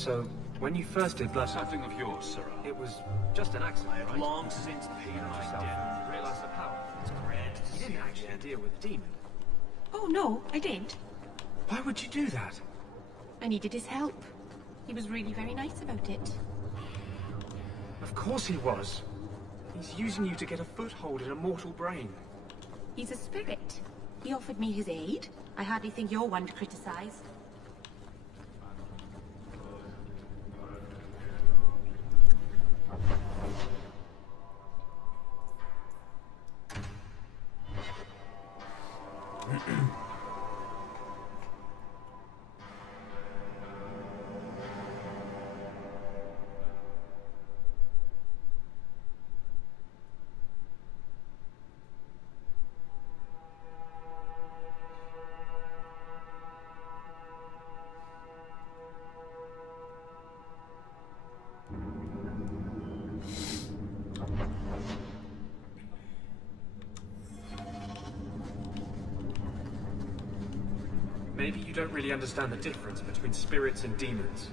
So, when you first did Blood... Something of yours, Sirrah. It was just an accident, I have right? long since paid my debt. Realized the power. It's grand. You didn't actually deal with the demon. Oh, no, I didn't. Why would you do that? I needed his help. He was really very nice about it. Of course he was. He's using you to get a foothold in a mortal brain. He's a spirit. He offered me his aid. I hardly think you're one to criticize. Maybe you don't really understand the difference between spirits and demons.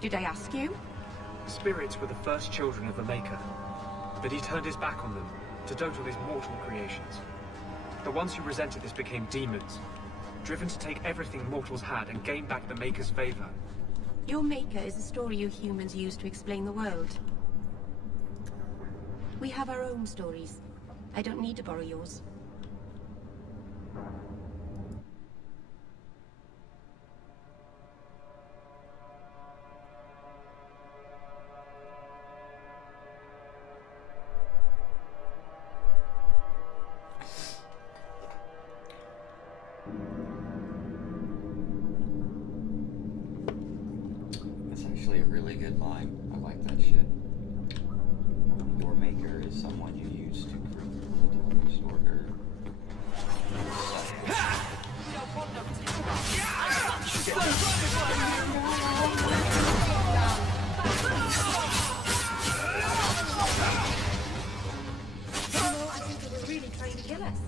Did I ask you? Spirits were the first children of the Maker, but he turned his back on them to dote on his mortal creations. The ones who resented this became demons, driven to take everything mortals had and gain back the Maker's favor. Your Maker is a story you humans use to explain the world. We have our own stories. I don't need to borrow yours. That's actually a really good line. I like that shit. Your maker is someone you use to create the darkest order. I think they were really trying to kill us.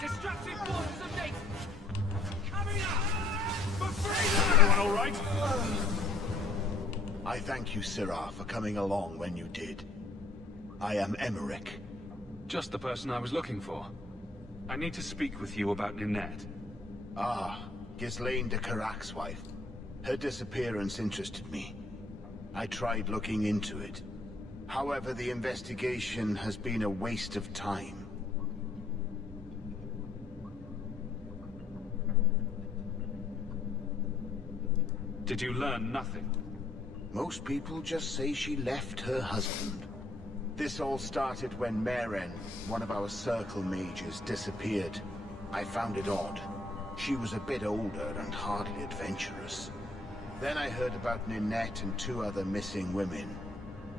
Destructive forces of Nathan! Coming up! For freedom! Everyone all right? I thank you, Sirrah, for coming along when you did. I am Emmerich. Just the person I was looking for. I need to speak with you about Ninette. Ah, Ghislaine de Carac's wife. Her disappearance interested me. I tried looking into it. However, the investigation has been a waste of time. Did you learn nothing? Most people just say she left her husband. This all started when Meren, one of our circle mages, disappeared. I found it odd. She was a bit older and hardly adventurous. Then I heard about Ninette and 2 other missing women.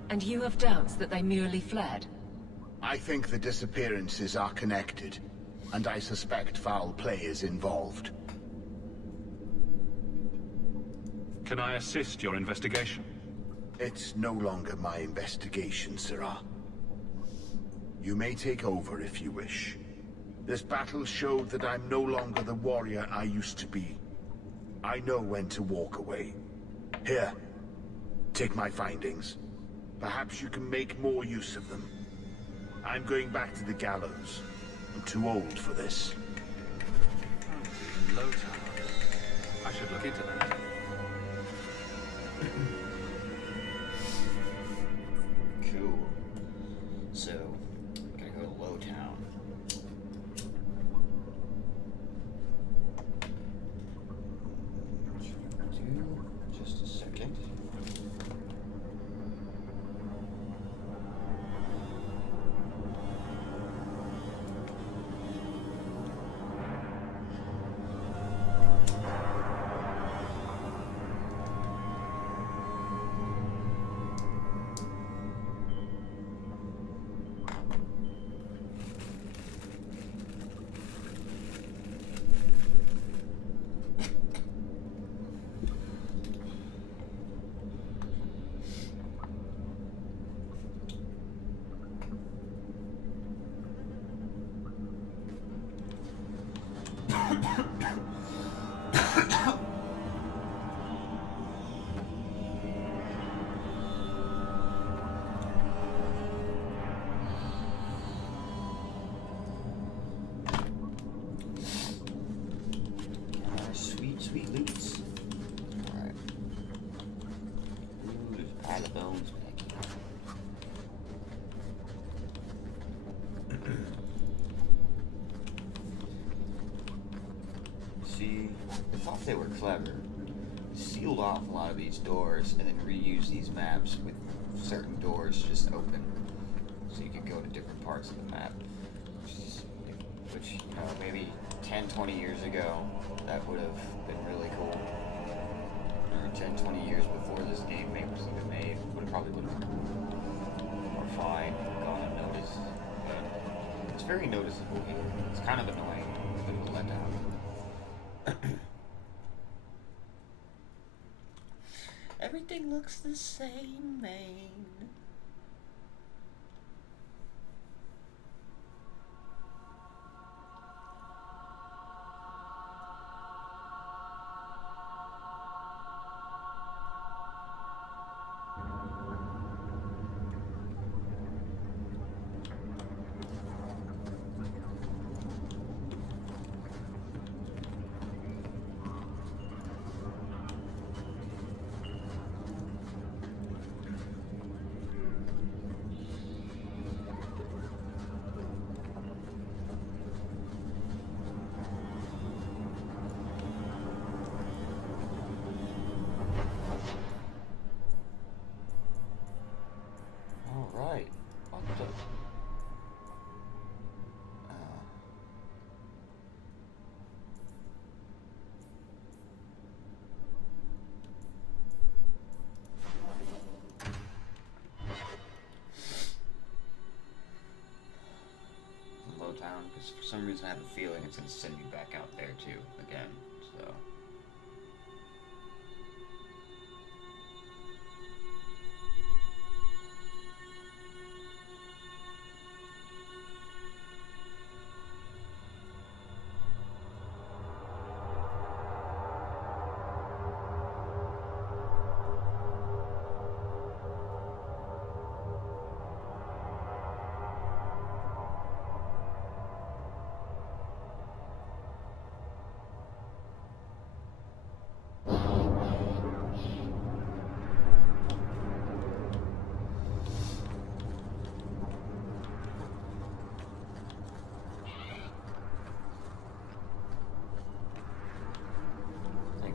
And you have doubts that they merely fled? I think the disappearances are connected, and I suspect foul play is involved. Can I assist your investigation? It's no longer my investigation, Sirrah. You may take over if you wish. This battle showed that I'm no longer the warrior I used to be. I know when to walk away. Here, take my findings. Perhaps you can make more use of them. I'm going back to the gallows. I'm too old for this. Low Tower. I should look into that. Cool. So, gotta go to Lowtown. Just a second. the bones, Maggie. See, I thought they were clever. Sealed off a lot of these doors and then reused these maps with certain doors just open. So you could go to different parts of the map. Which, you know, maybe 10, 20 years ago, that would have been really cool. Or 10, 20 years before this game was even made, would have probably been more fine, gone unnoticed. But it's very noticeable here. It's kind of annoying, a bit of a letdown. Everything looks the same, man. Town, because for some reason I have a feeling it's going to send me back out there too, again, so...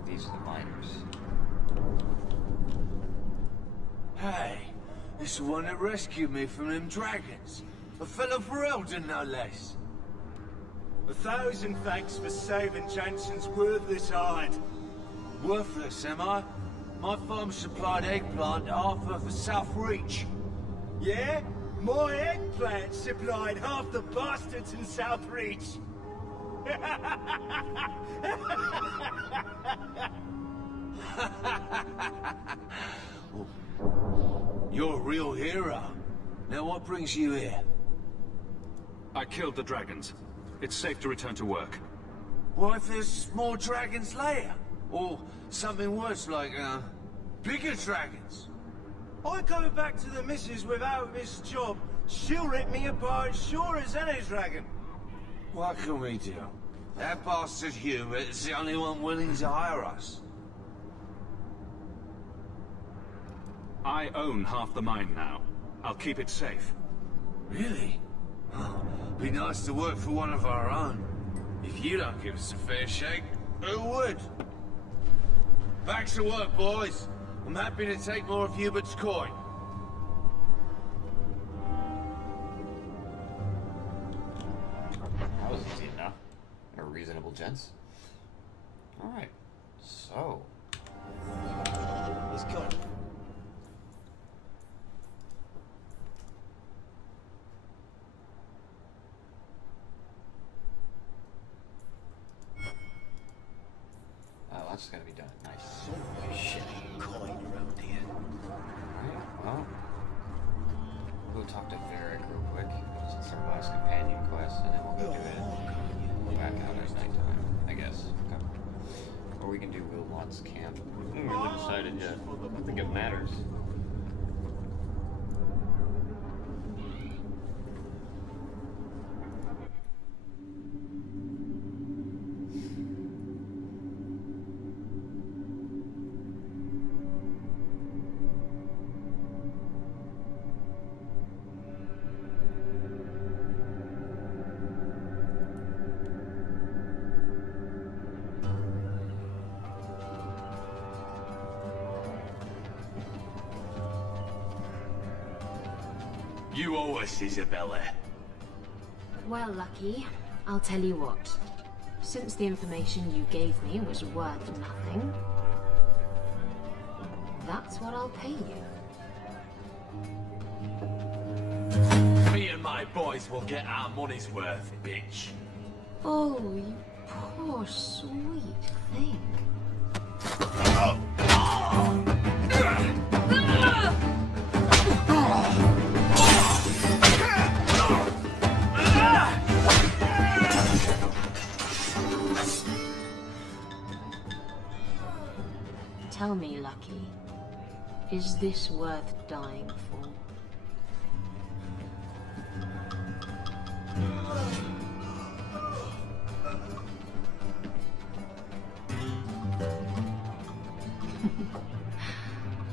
These are the miners. Hey, this is the one that rescued me from them dragons. A fellow for Eldon, no less. 1,000 thanks for saving Jensen's worthless hide. Worthless, am I? My farm supplied eggplant to Arthur for South Reach. Yeah? My eggplant supplied half the bastards in South Reach. You're a real hero. Now what brings you here? I killed the dragons. It's safe to return to work. What if there's more dragons later? Or something worse like, bigger dragons? I go back to the missus without this job. She'll rip me apart sure as any dragon. What can we do? That bastard Hubert is the only one willing to hire us. I own half the mine now. I'll keep it safe. Really? Oh, be nice to work for one of our own. If you don't give us a fair shake, who would? Back to work, boys. I'm happy to take more of Hubert's coin. That was easy enough. They're reasonable gents. Alright, so... He's gone. Oh, that's gotta be done. Nice. Shit, coin around here. Alright, well... Go talk to Varric real quick. It's our last companion quest, and then we'll go do it back out at nighttime, I guess. Okay. Or we can do Wilmot's camp. We haven't really decided yet. I don't think it matters. You owe us, Isabella. Well, Lucky, I'll tell you what. Since the information you gave me was worth nothing, that's what I'll pay you. Me and my boys will get our money's worth, bitch. Oh, you poor sweet thing. Tell me, Lucky, is this worth dying for?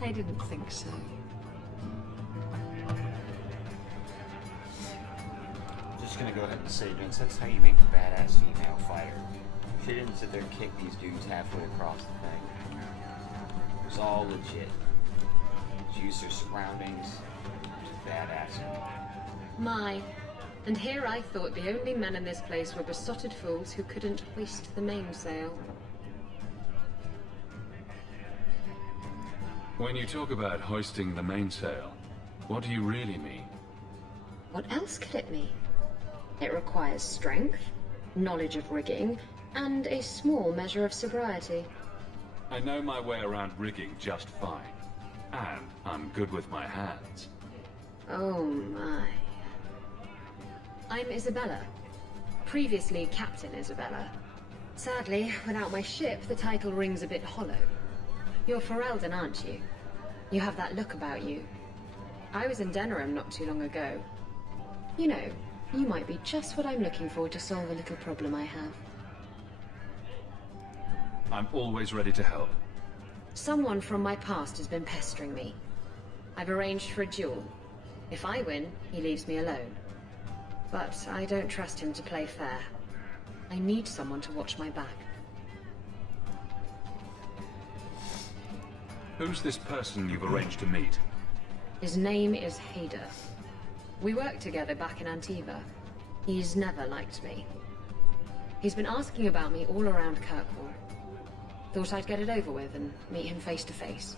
I didn't think so. I'm just gonna go ahead and say, Vince, that's how you make a badass female fighter. She didn't sit there and kick these dudes halfway across the thing. It was all legit. She used her surroundings. It was badass. My. And here I thought the only men in this place were besotted fools who couldn't hoist the mainsail. When you talk about hoisting the mainsail, what do you really mean? What else could it mean? It requires strength, knowledge of rigging, and a small measure of sobriety. I know my way around rigging just fine. And I'm good with my hands. Oh my. I'm Isabella. Previously Captain Isabella. Sadly, without my ship, the title rings a bit hollow. You're Ferelden, aren't you? You have that look about you. I was in Denerim not too long ago. You know, you might be just what I'm looking for to solve a little problem I have. I'm always ready to help. Someone from my past has been pestering me. I've arranged for a duel. If I win, he leaves me alone. But I don't trust him to play fair. I need someone to watch my back. Who's this person you've arranged to meet? His name is Hader. We worked together back in Antiva. He's never liked me. He's been asking about me all around Kirkwall. Thought I'd get it over with and meet him face to face.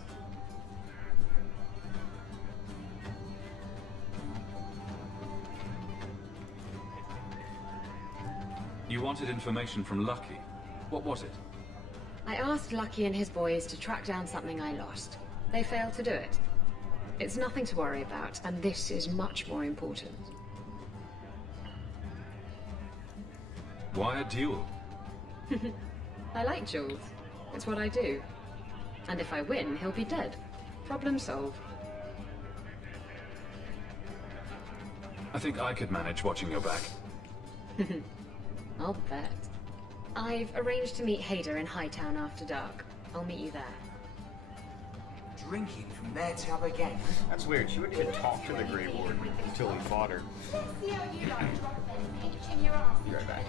You wanted information from Lucky. What was it? I asked Lucky and his boys to track down something I lost. They failed to do it. It's nothing to worry about, and this is much more important. Why a duel? I like duels. It's what I do. And if I win, he'll be dead. Problem solved. I think I could manage watching your back. I'll bet. I've arranged to meet Hader in Hightown after dark. I'll meet you there. Drinking from their tub again? That's weird. She wouldn't even talk to the Grey Ward until he fought her. Be right back.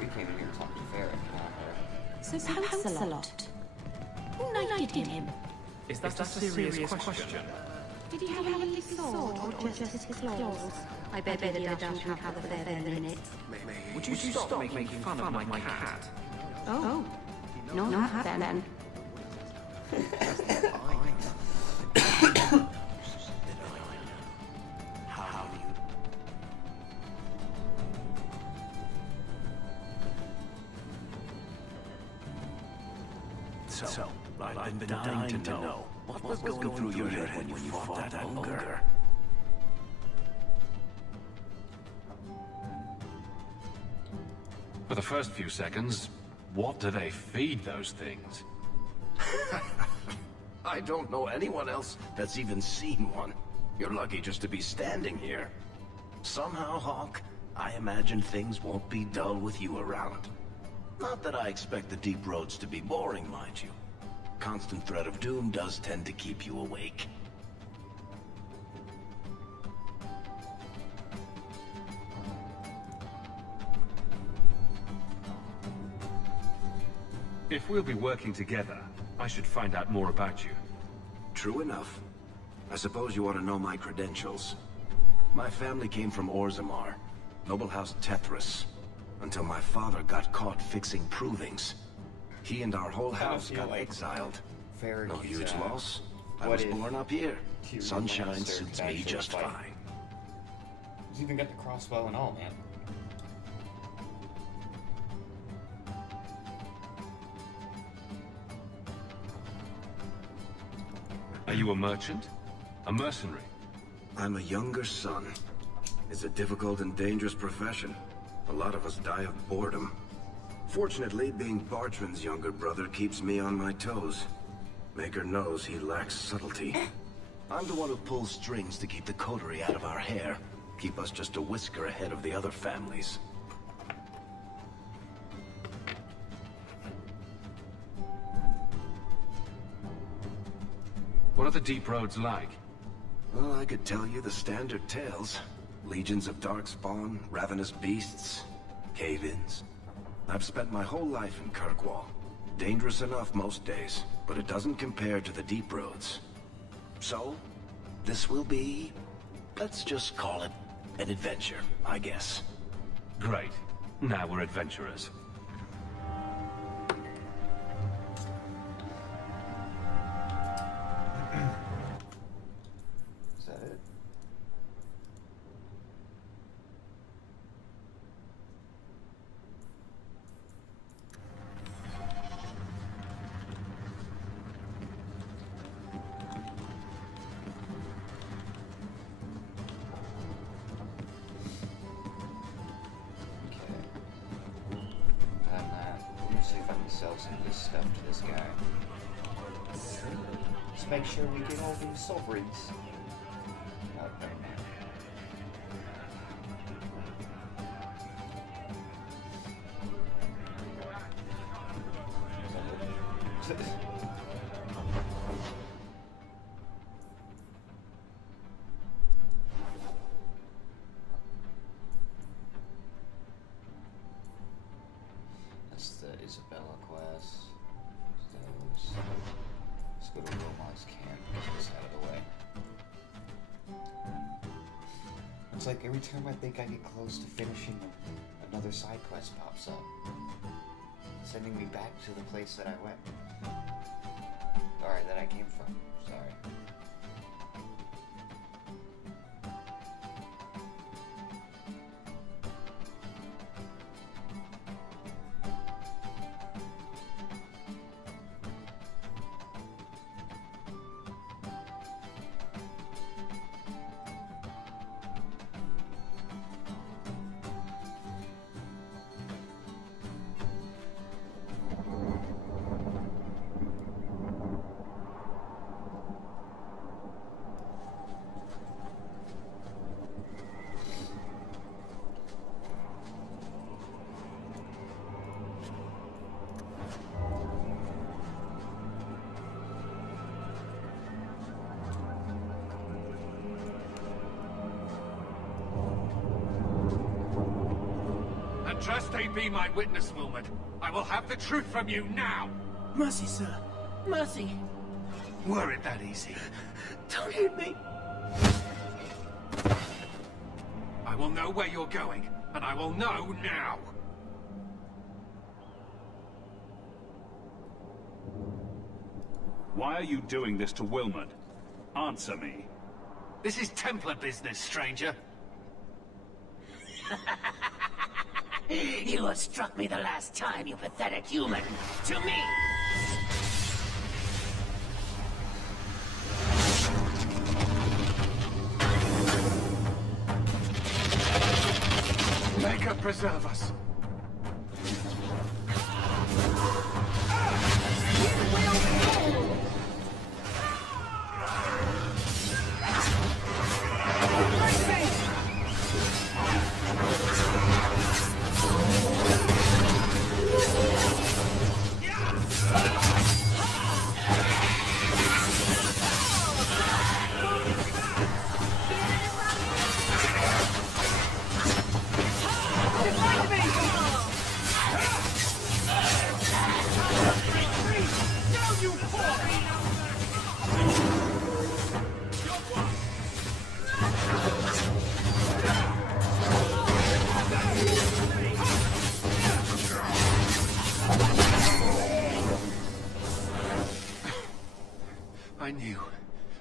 We came in here to talk to Farron, not her. So Lancelot. Who knighted him? Is that a serious question? Did he have a little sword or just his claws? I bet the dash would have a feather in it. Would you stop making fun of my cat? Oh, not that then. I've been dying to know. What was going through your head when you fought that ogre? For the first few seconds, what do they feed those things? I don't know anyone else that's even seen one. You're lucky just to be standing here. Somehow, Hawk, I imagine things won't be dull with you around. Not that I expect the deep roads to be boring, mind you. Constant threat of doom does tend to keep you awake. If we'll be working together, I should find out more about you. True enough. I suppose you ought to know my credentials. My family came from Orzammar, noble house Tethras, until my father got caught fixing provings. He and our whole house got exiled. No huge loss. I was born up here. Sunshine suits me just fine. He's even got the crossbow and all, man. Are you a merchant? A mercenary? I'm a younger son. It's a difficult and dangerous profession. A lot of us die of boredom. Fortunately, being Bartrand's younger brother keeps me on my toes. Maker knows he lacks subtlety. I'm the one who pulls strings to keep the coterie out of our hair. Keep us just a whisker ahead of the other families. What are the deep roads like? Well, I could tell you the standard tales. Legions of darkspawn, ravenous beasts, cave-ins. I've spent my whole life in Kirkwall. Dangerous enough most days, but it doesn't compare to the deep roads. So, this will be, let's just call it an adventure, I guess. Great. Now we're adventurers. Is that it? Sell some of this stuff to this guy. Let's make sure we get all these sovereigns. Oh, never mind. That's the Isabella quest. Those. Let's go to Roman's camp. Get this out of the way. It's like every time I think I get close to finishing, another side quest pops up, sending me back to the place that I went. Or that I came from. Sorry. Trust be my witness, Wilmot. I will have the truth from you now. Mercy, sir. Mercy. Were it that easy? Don't hit me. I will know where you're going, and I will know now. Why are you doing this to Wilmot? Answer me. This is Templar business, stranger. You have struck me the last time, you pathetic human. To me! preserve us.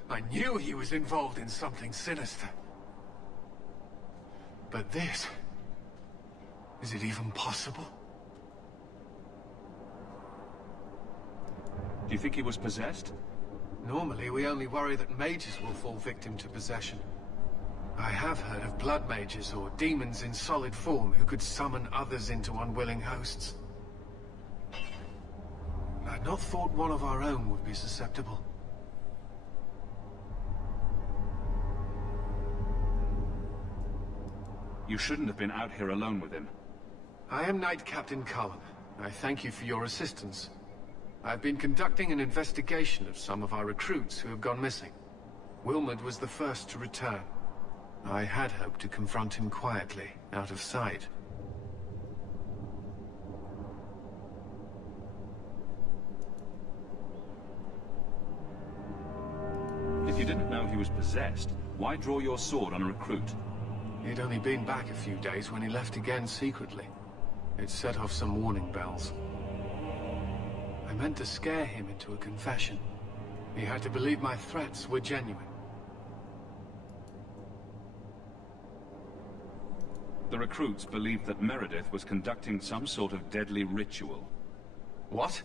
I knew he was involved in something sinister. But this... is it even possible? Do you think he was possessed? Normally, we only worry that mages will fall victim to possession. I have heard of blood mages or demons in solid form who could summon others into unwilling hosts. I'd not thought one of our own would be susceptible. You shouldn't have been out here alone with him. I am Knight Captain Cullen. I thank you for your assistance. I've been conducting an investigation of some of our recruits who have gone missing. Wilmod was the first to return. I had hoped to confront him quietly, out of sight. If you didn't know he was possessed, why draw your sword on a recruit? He'd only been back a few days when he left again secretly. It set off some warning bells. I meant to scare him into a confession. He had to believe my threats were genuine. The recruits believed that Meredith was conducting some sort of deadly ritual. What?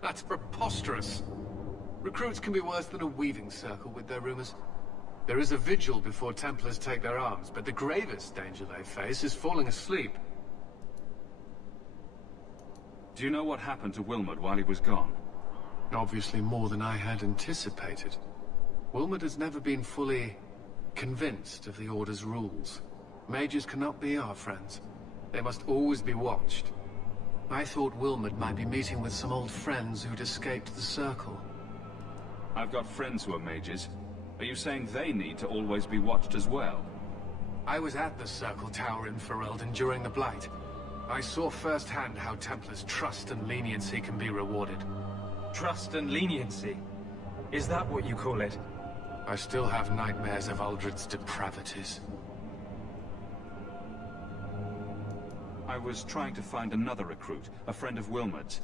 That's preposterous. Recruits can be worse than a weaving circle with their rumors. There is a vigil before Templars take their arms, but the gravest danger they face is falling asleep. Do you know what happened to Wilmod while he was gone? Obviously more than I had anticipated. Wilmod has never been fully convinced of the Order's rules. Mages cannot be our friends. They must always be watched. I thought Wilmod might be meeting with some old friends who'd escaped the Circle. I've got friends who are mages. Are you saying they need to always be watched as well? I was at the Circle Tower in Ferelden during the Blight. I saw firsthand how Templars' trust and leniency can be rewarded. Trust and leniency? Is that what you call it? I still have nightmares of Uldred's depravities. I was trying to find another recruit, a friend of Wilmod's.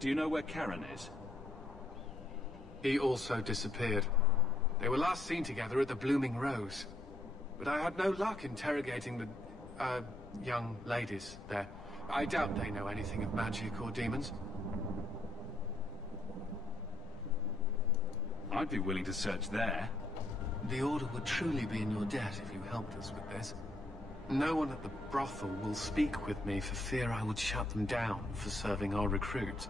Do you know where Karen is? He also disappeared. They were last seen together at the Blooming Rose. But I had no luck interrogating the, young ladies there. I doubt they know anything of magic or demons. I'd be willing to search there. The Order would truly be in your debt if you helped us with this. No one at the brothel will speak with me for fear I would shut them down for serving our recruits.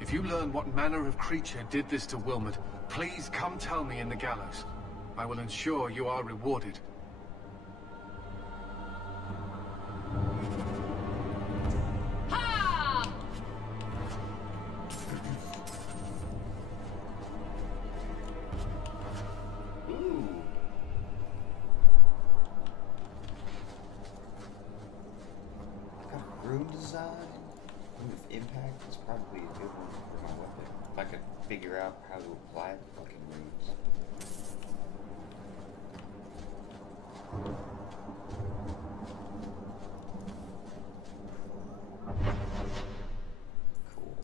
If you learn what manner of creature did this to Wilmod, please come tell me in the gallows. I will ensure you are rewarded. Ha! Ooh. Got a rune design with impact is probably a good one for my weapon. If I could figure out how to apply the fucking runes. Cool.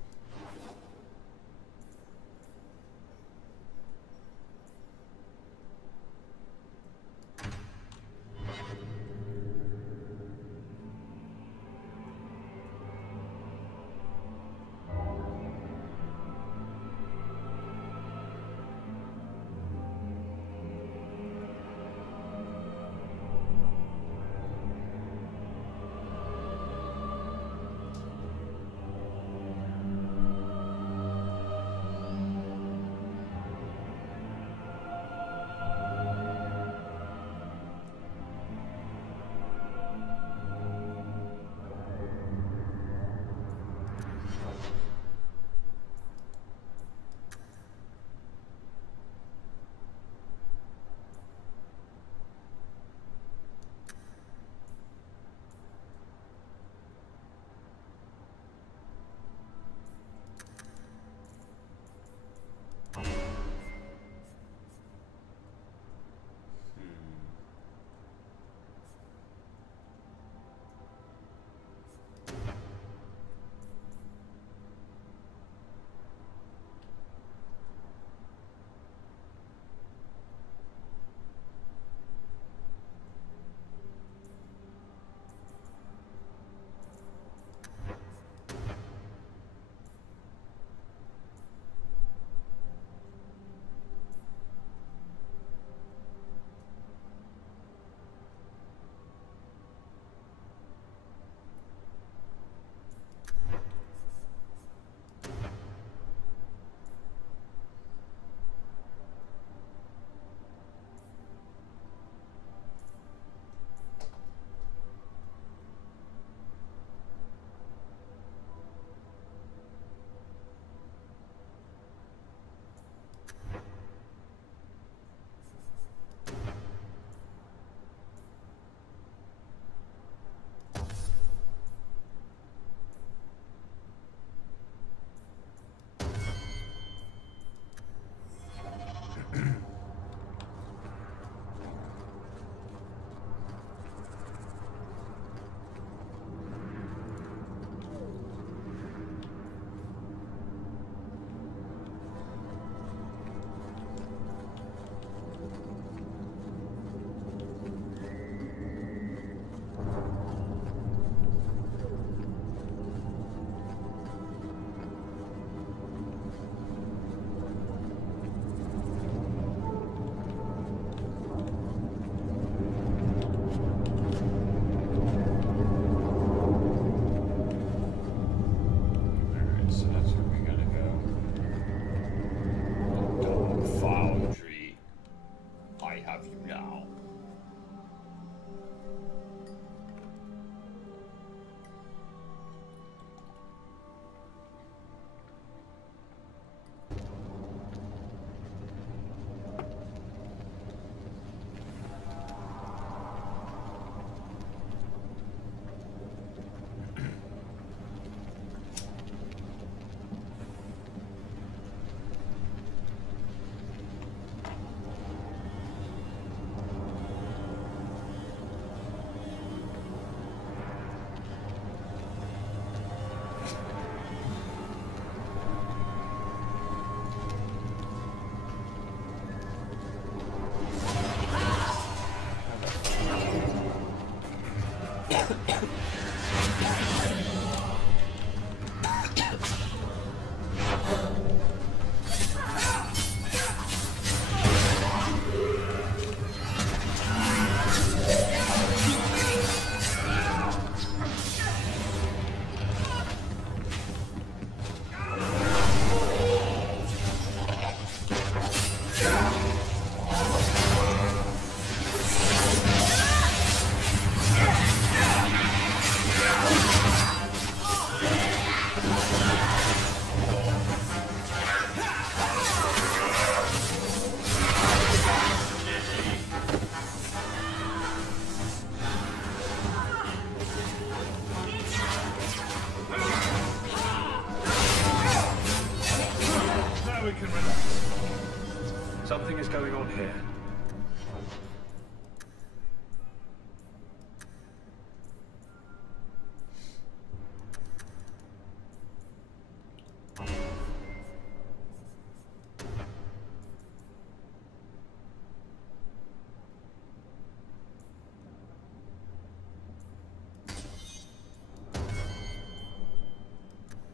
on here.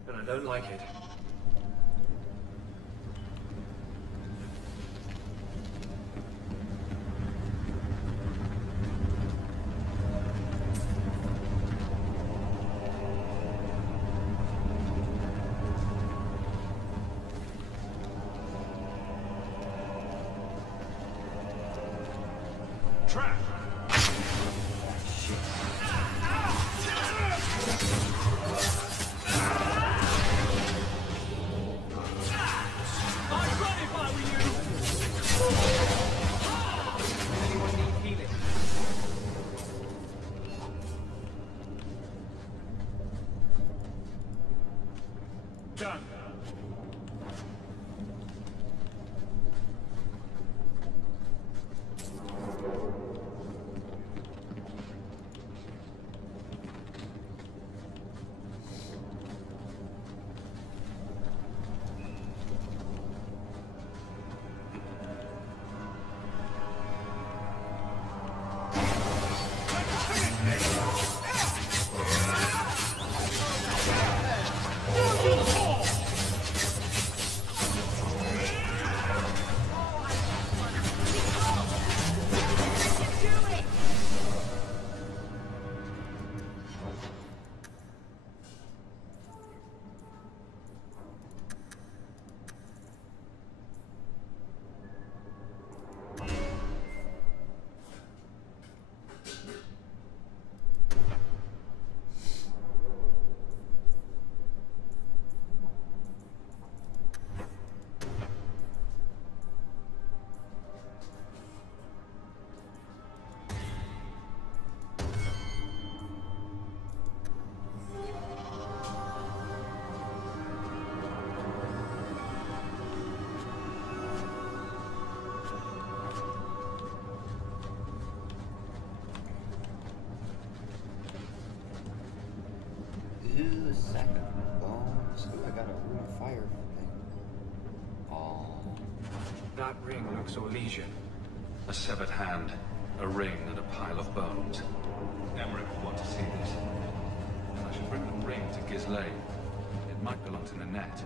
And I don't like it. Trap! I'd run if I were you! Anyone need healing? Done. Ooh, a sack of bones. Ooh, I got a room of fire thing. Oh. That ring looks Orlesian. A severed hand, a ring, and a pile of bones. Emmerich will want to see this. I should bring the ring to Ghislaine. It might belong to Nanette.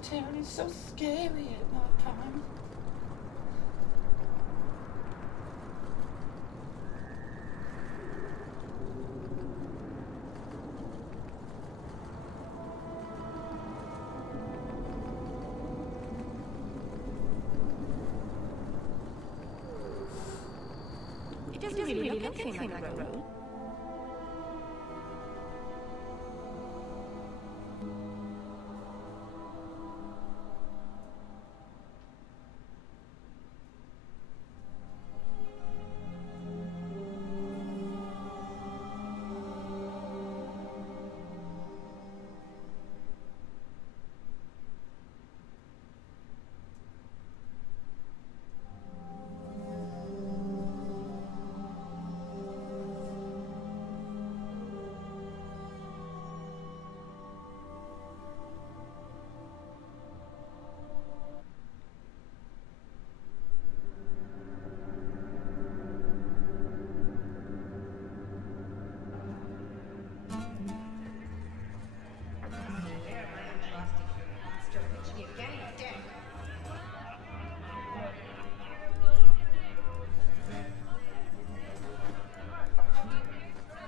Town is so scary at night time. It doesn't really look anything like a road.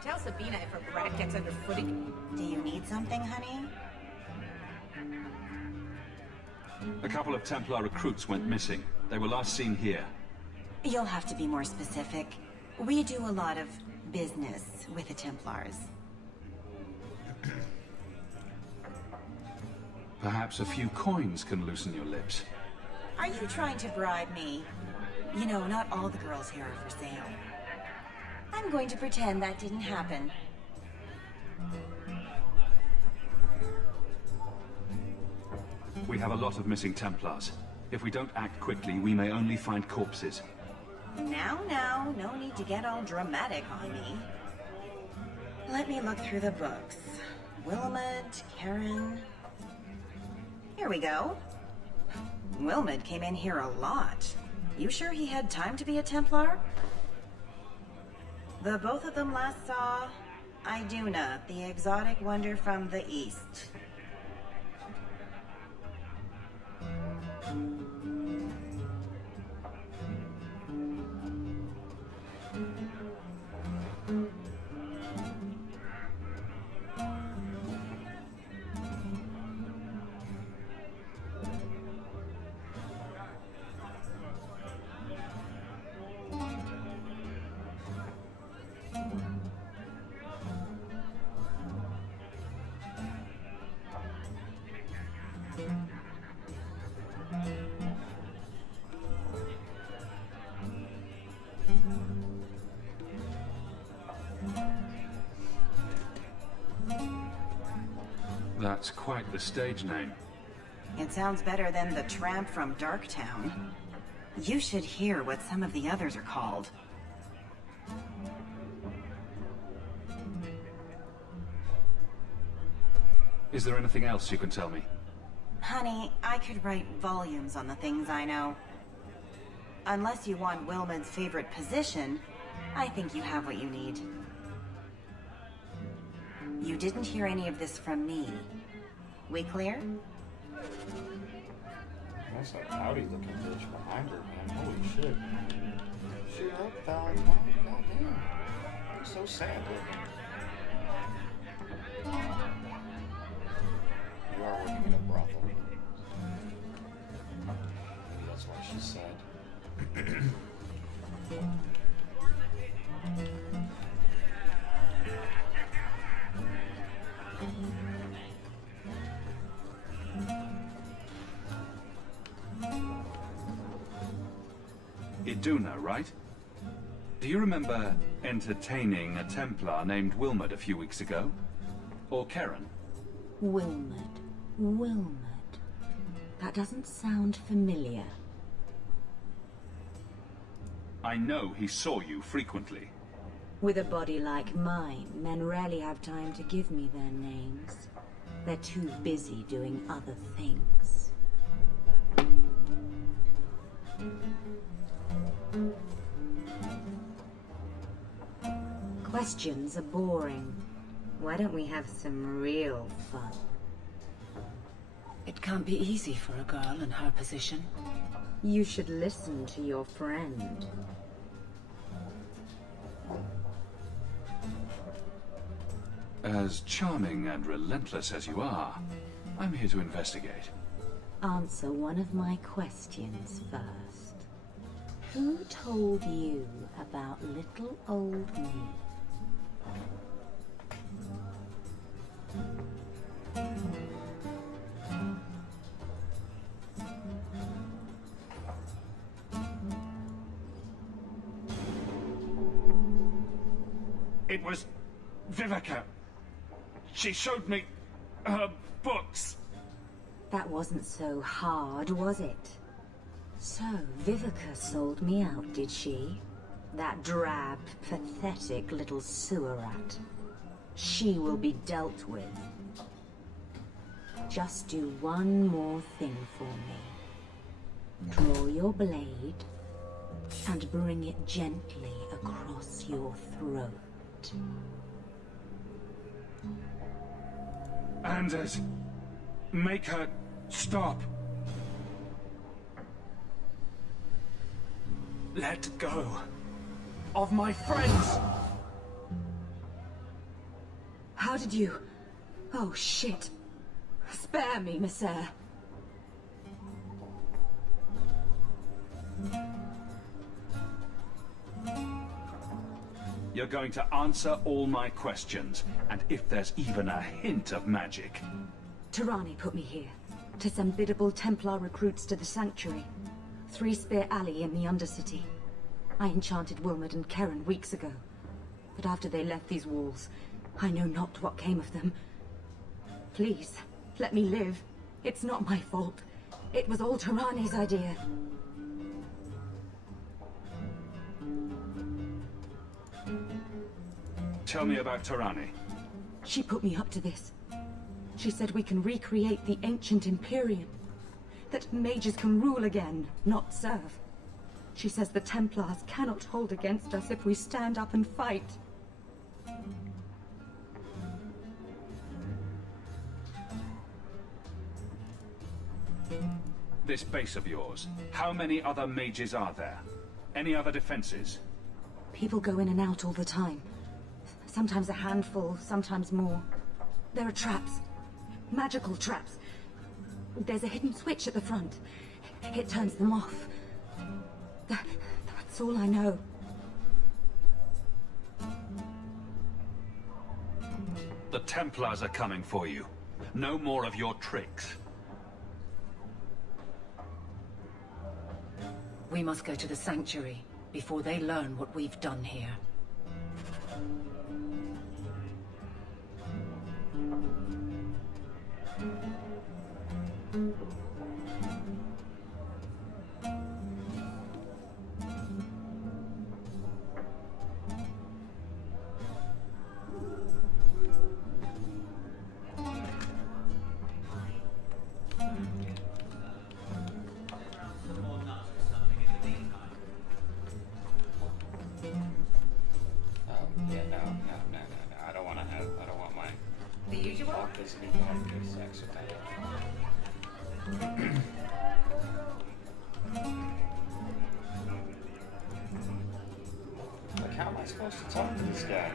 Tell Sabina if her brat gets underfoot. Do you need something, honey? A couple of Templar recruits went missing. They were last seen here. You'll have to be more specific. We do a lot of business with the Templars. Perhaps a few coins can loosen your lips. Are you trying to bribe me? You know, not all the girls here are for sale. I'm going to pretend that didn't happen. We have a lot of missing Templars. If we don't act quickly, we may only find corpses. Now, no need to get all dramatic on me. Let me look through the books. Wilmot, Karen... Here we go. Wilmot came in here a lot. You sure he had time to be a Templar? The both of them last saw Iduna, the exotic wonder from the east. That's quite the stage name. It sounds better than the Tramp from Darktown. You should hear what some of the others are called. Is there anything else you can tell me? Honey, I could write volumes on the things I know. Unless you want Wilmot's favorite position, I think you have what you need. You didn't hear any of this from me. We clear? That's a howdy looking bitch behind her, man. Holy shit. Shit up, Valentine. Goddamn. You're so sad looking. You are working in a brothel. Maybe that's why she's sad. Iduna, right? Do you remember entertaining a Templar named Wilmot a few weeks ago? Or Karen? Wilmot. That doesn't sound familiar. I know he saw you frequently. With a body like mine, men rarely have time to give me their names. They're too busy doing other things. Questions are boring. Why don't we have some real fun? It can't be easy for a girl in her position. You should listen to your friend. As charming and relentless as you are, I'm here to investigate. Answer one of my questions first. Who told you about little old me? It was Vivica. She showed me her books. That wasn't so hard, was it? So, Vivica sold me out, did she? That drab, pathetic little sewer rat. She will be dealt with. Just do one more thing for me. Draw your blade and bring it gently across your throat. Anders, make her stop. Let go of my friends. How did you... Oh, shit. Spare me, Monsieur. You're going to answer all my questions, and if there's even a hint of magic... Tirani put me here, to send biddable Templar recruits to the Sanctuary. Three Spear Alley in the Undercity. I enchanted Wilmot and Keren weeks ago. But after they left these walls, I know not what came of them. Please, let me live. It's not my fault. It was all Tirani's idea. Tell me about Tirani. She put me up to this. She said we can recreate the ancient Imperium. That mages can rule again, not serve. She says the Templars cannot hold against us if we stand up and fight. This base of yours, how many other mages are there? Any other defenses? People go in and out all the time. Sometimes a handful, sometimes more. There are traps. Magical traps. There's a hidden switch at the front. It turns them off. That's all I know. The Templars are coming for you. No more of your tricks. We must go to the Sanctuary before they learn what we've done here. Like, how am I supposed to talk to this guy?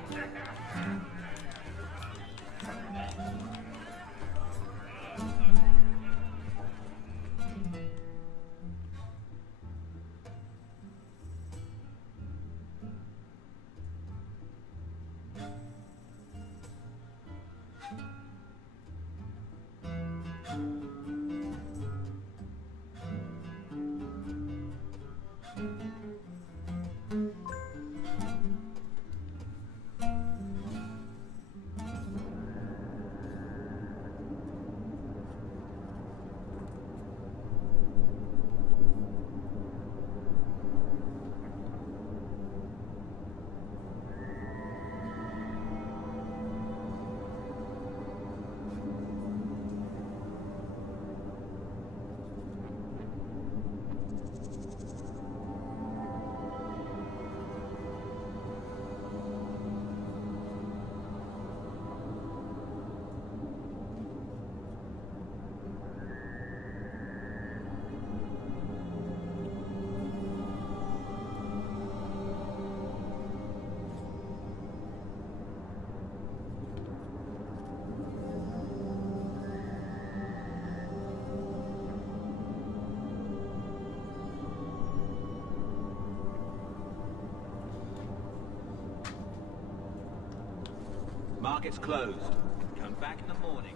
Market's closed. Come back in the morning.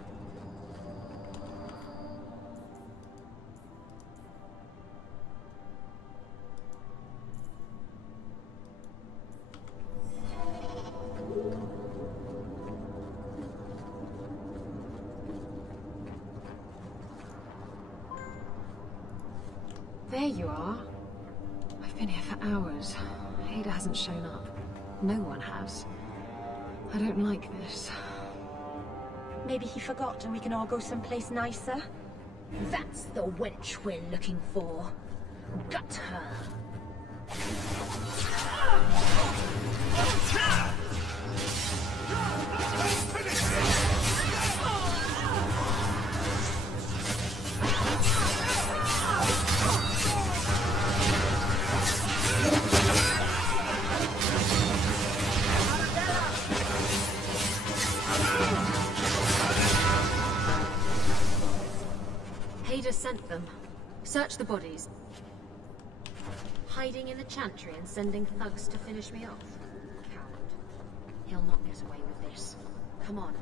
There you are. I've been here for hours. Ada hasn't shown up. No one has. I don't like this. Maybe he forgot and we can all go someplace nicer? That's the wench we're looking for. Gut her. Ada sent them. Search the bodies. Hiding in the chantry and sending thugs to finish me off. Coward. He'll not get away with this. Come on.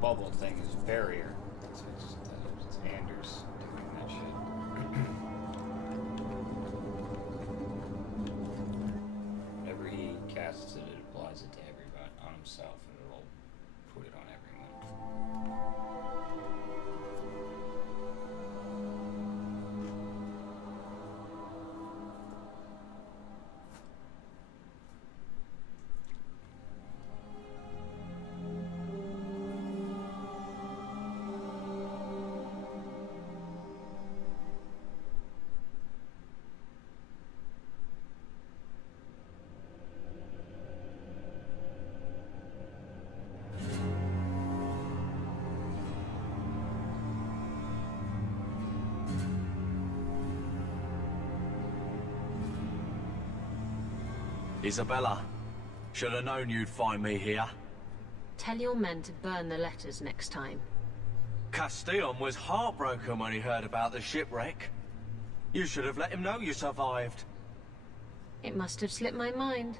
bubble thing is barrier. So it's Anders doing that shit. Whenever he casts it, it applies it to everybody on himself, and it'll put it on everyone. Isabella, should have known you'd find me here. Tell your men to burn the letters next time. Castillon was heartbroken when he heard about the shipwreck. You should have let him know you survived. It must have slipped my mind.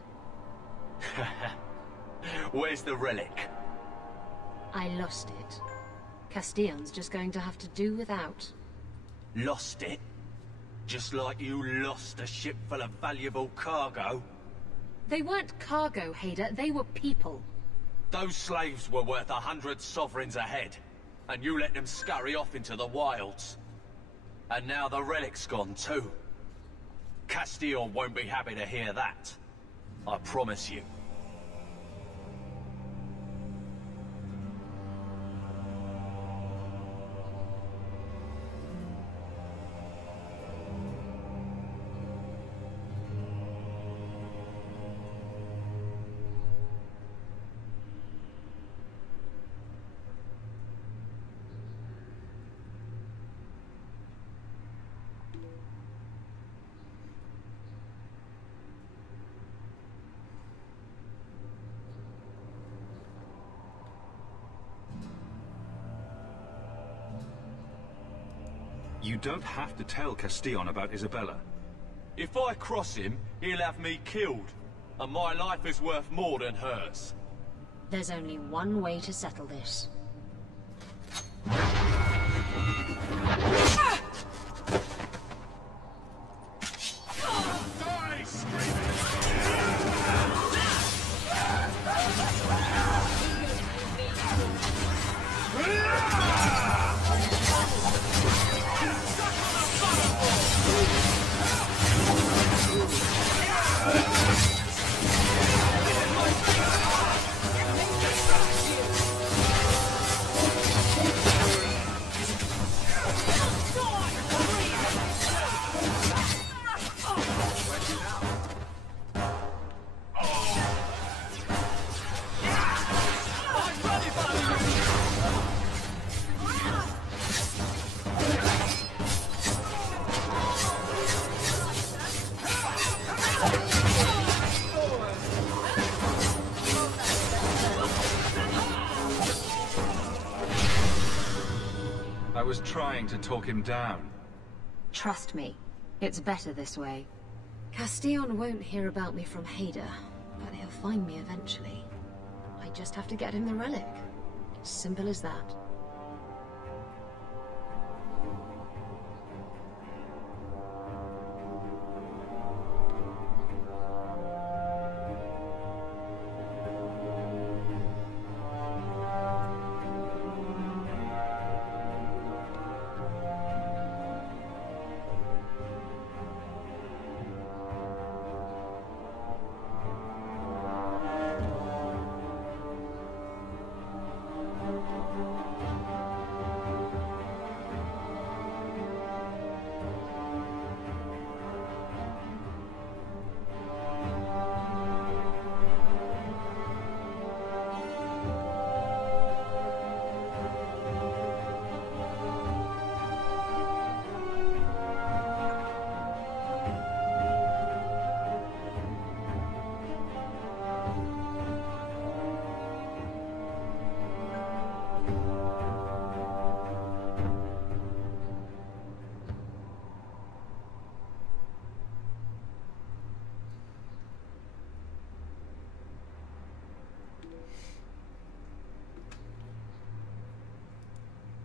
Where's the relic? I lost it. Castillon's just going to have to do without. Lost it? Just like you lost a ship full of valuable cargo? They weren't cargo, Hader. They were people. Those slaves were worth 100 sovereigns a head, and you let them scurry off into the wilds. And now the relic's gone too. Castillon won't be happy to hear that. I promise you. You don't have to tell Castillon about Isabella. If I cross him, he'll have me killed. And my life is worth more than hers. There's only one way to settle this. was trying to talk him down. Trust me, it's better this way. Castillon won't hear about me from Hader, but he'll find me eventually. I just have to get him the relic. Simple as that.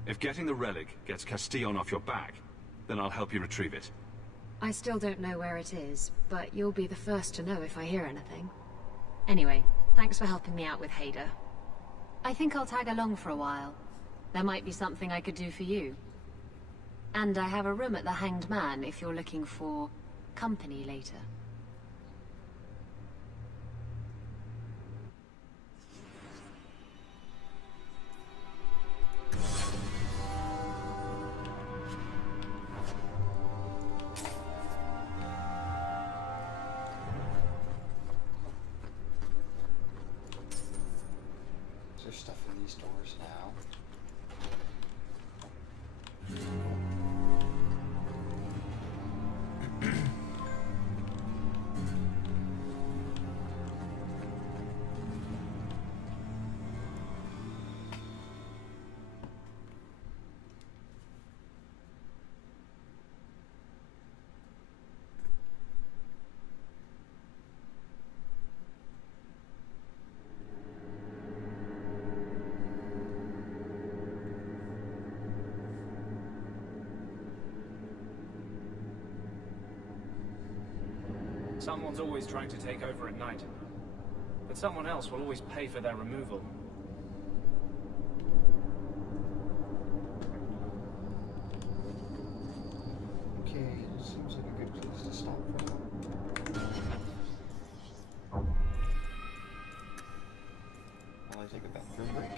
If getting the relic gets Castillon off your back, then I'll help you retrieve it. I still don't know where it is, but you'll be the first to know if I hear anything. Anyway, thanks for helping me out with Hader. I think I'll tag along for a while. There might be something I could do for you. And I have a room at the Hanged Man if you're looking for company later. There's stuff in these doors now. Someone's always trying to take over at night. But someone else will always pay for their removal. Okay, this seems like a good place to stop for now. While I take a bathroom break.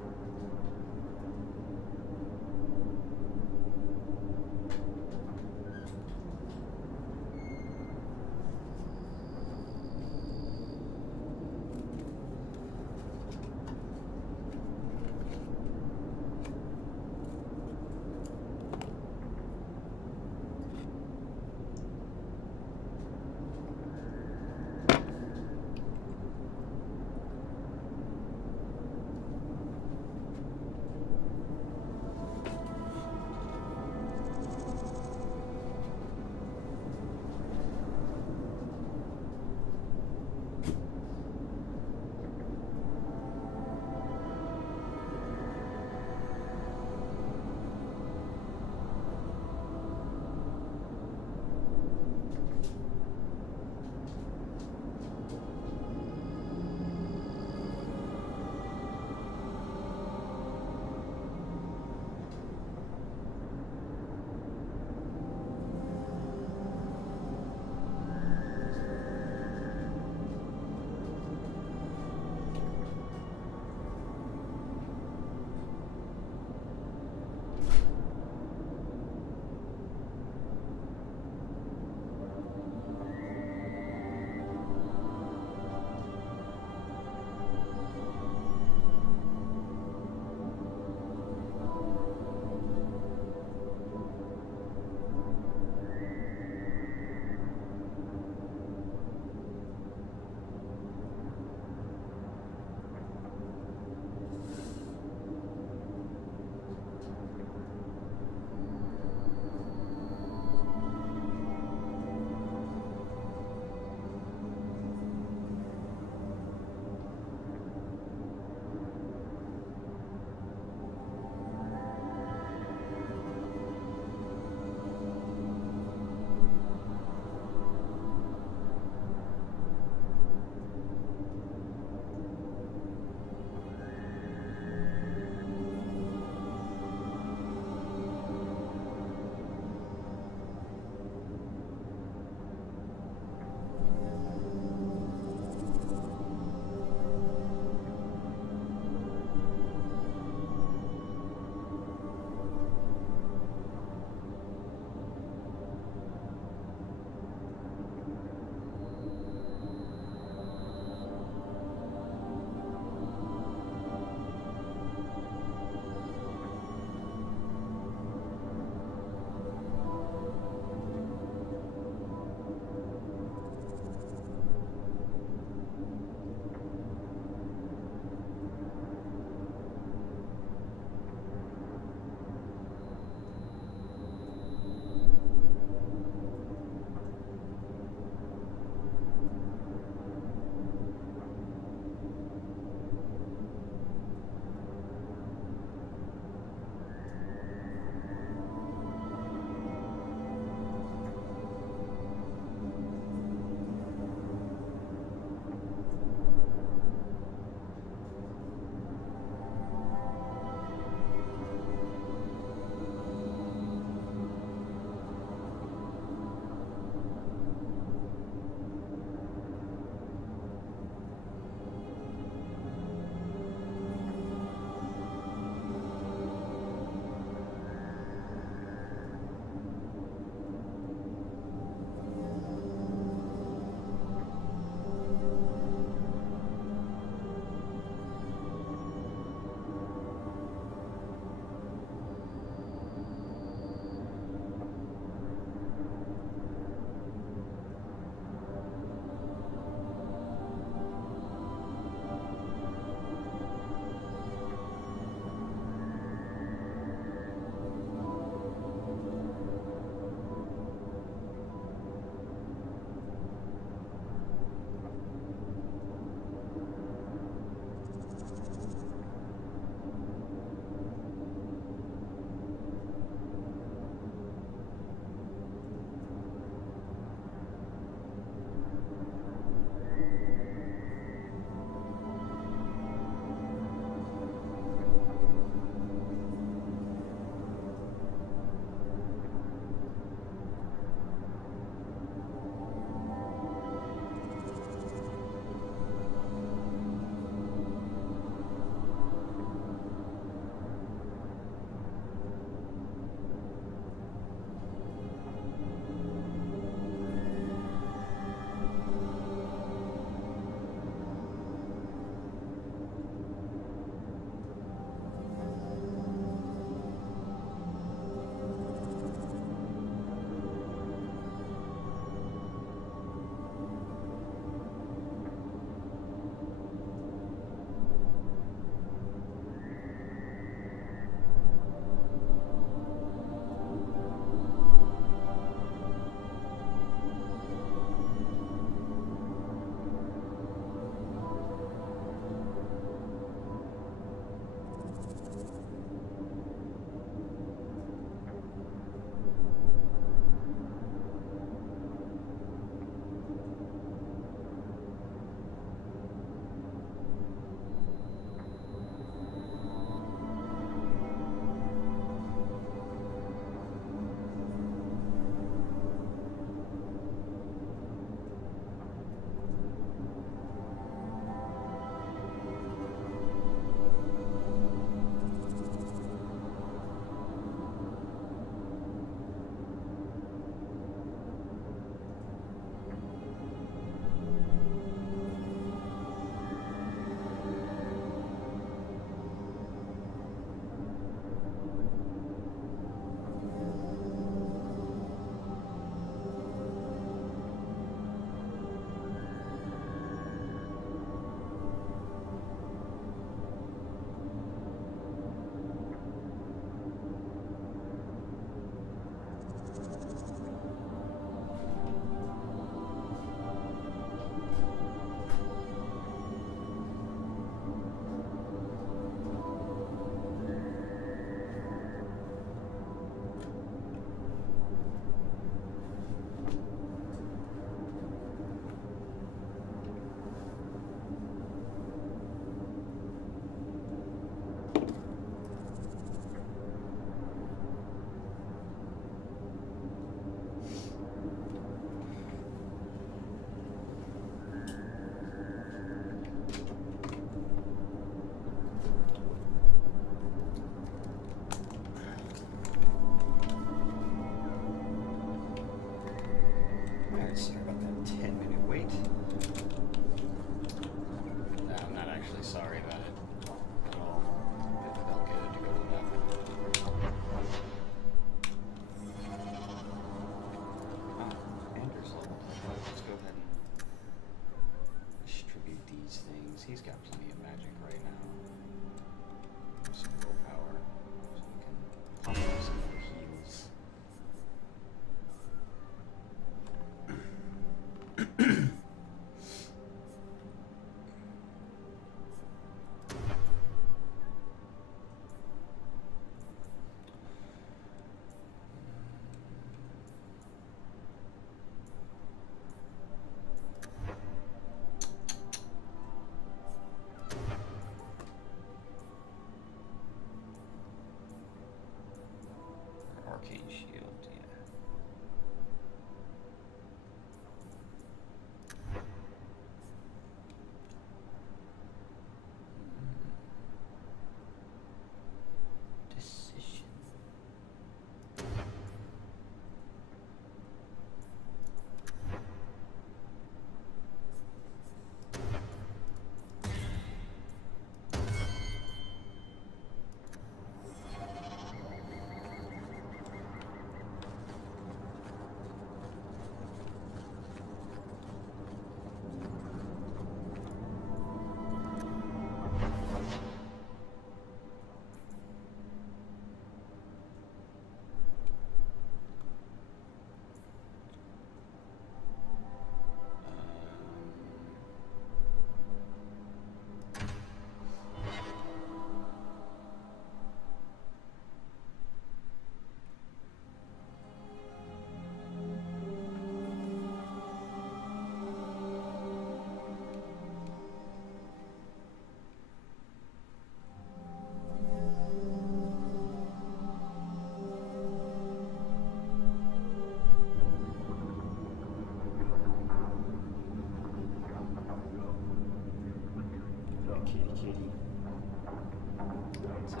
points up.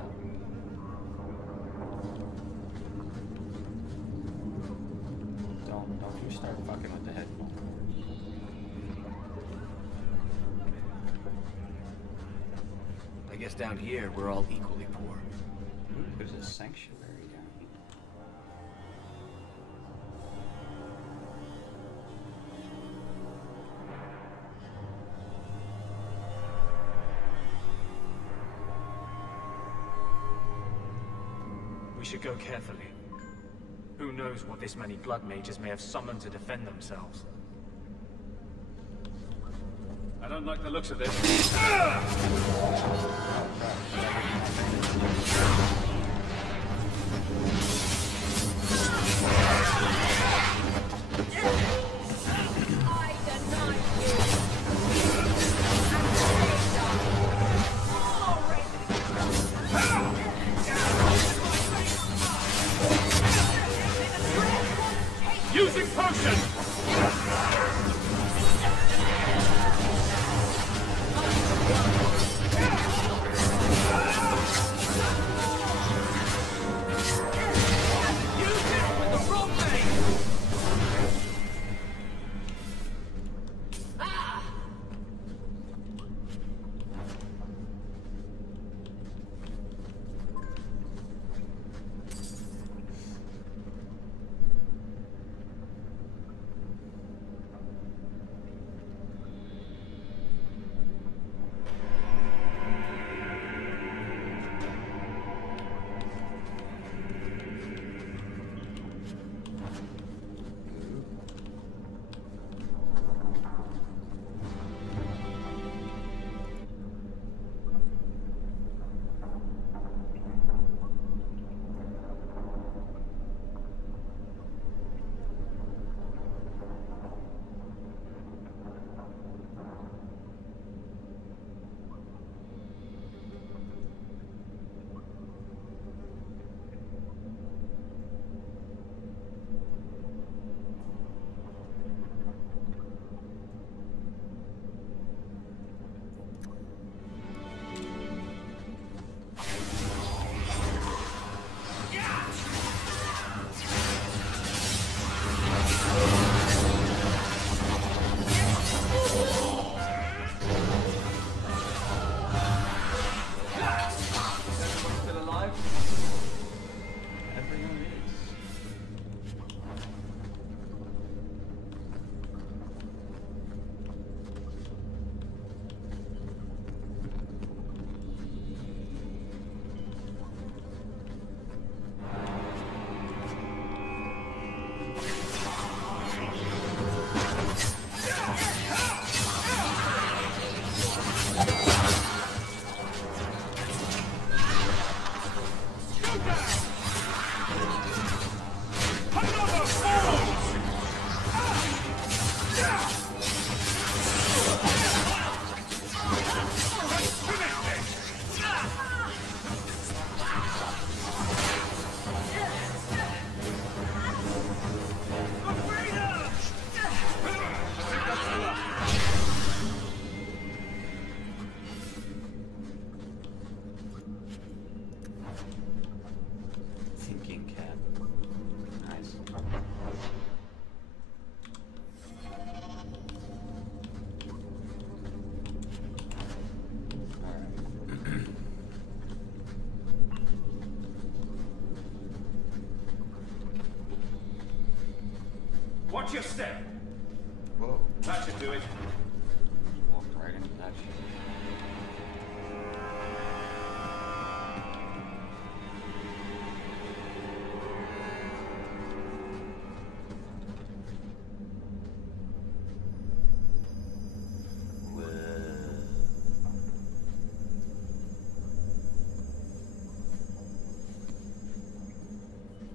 Don't you start fucking with the headphone. I guess down here we're all equally poor. There's a sanctuary down here. We should go carefully. Who knows what this many blood mages may have summoned to defend themselves. I don't like the looks of this. Using potion! Watch your step. Whoa. That should do it. Walked right into that shit.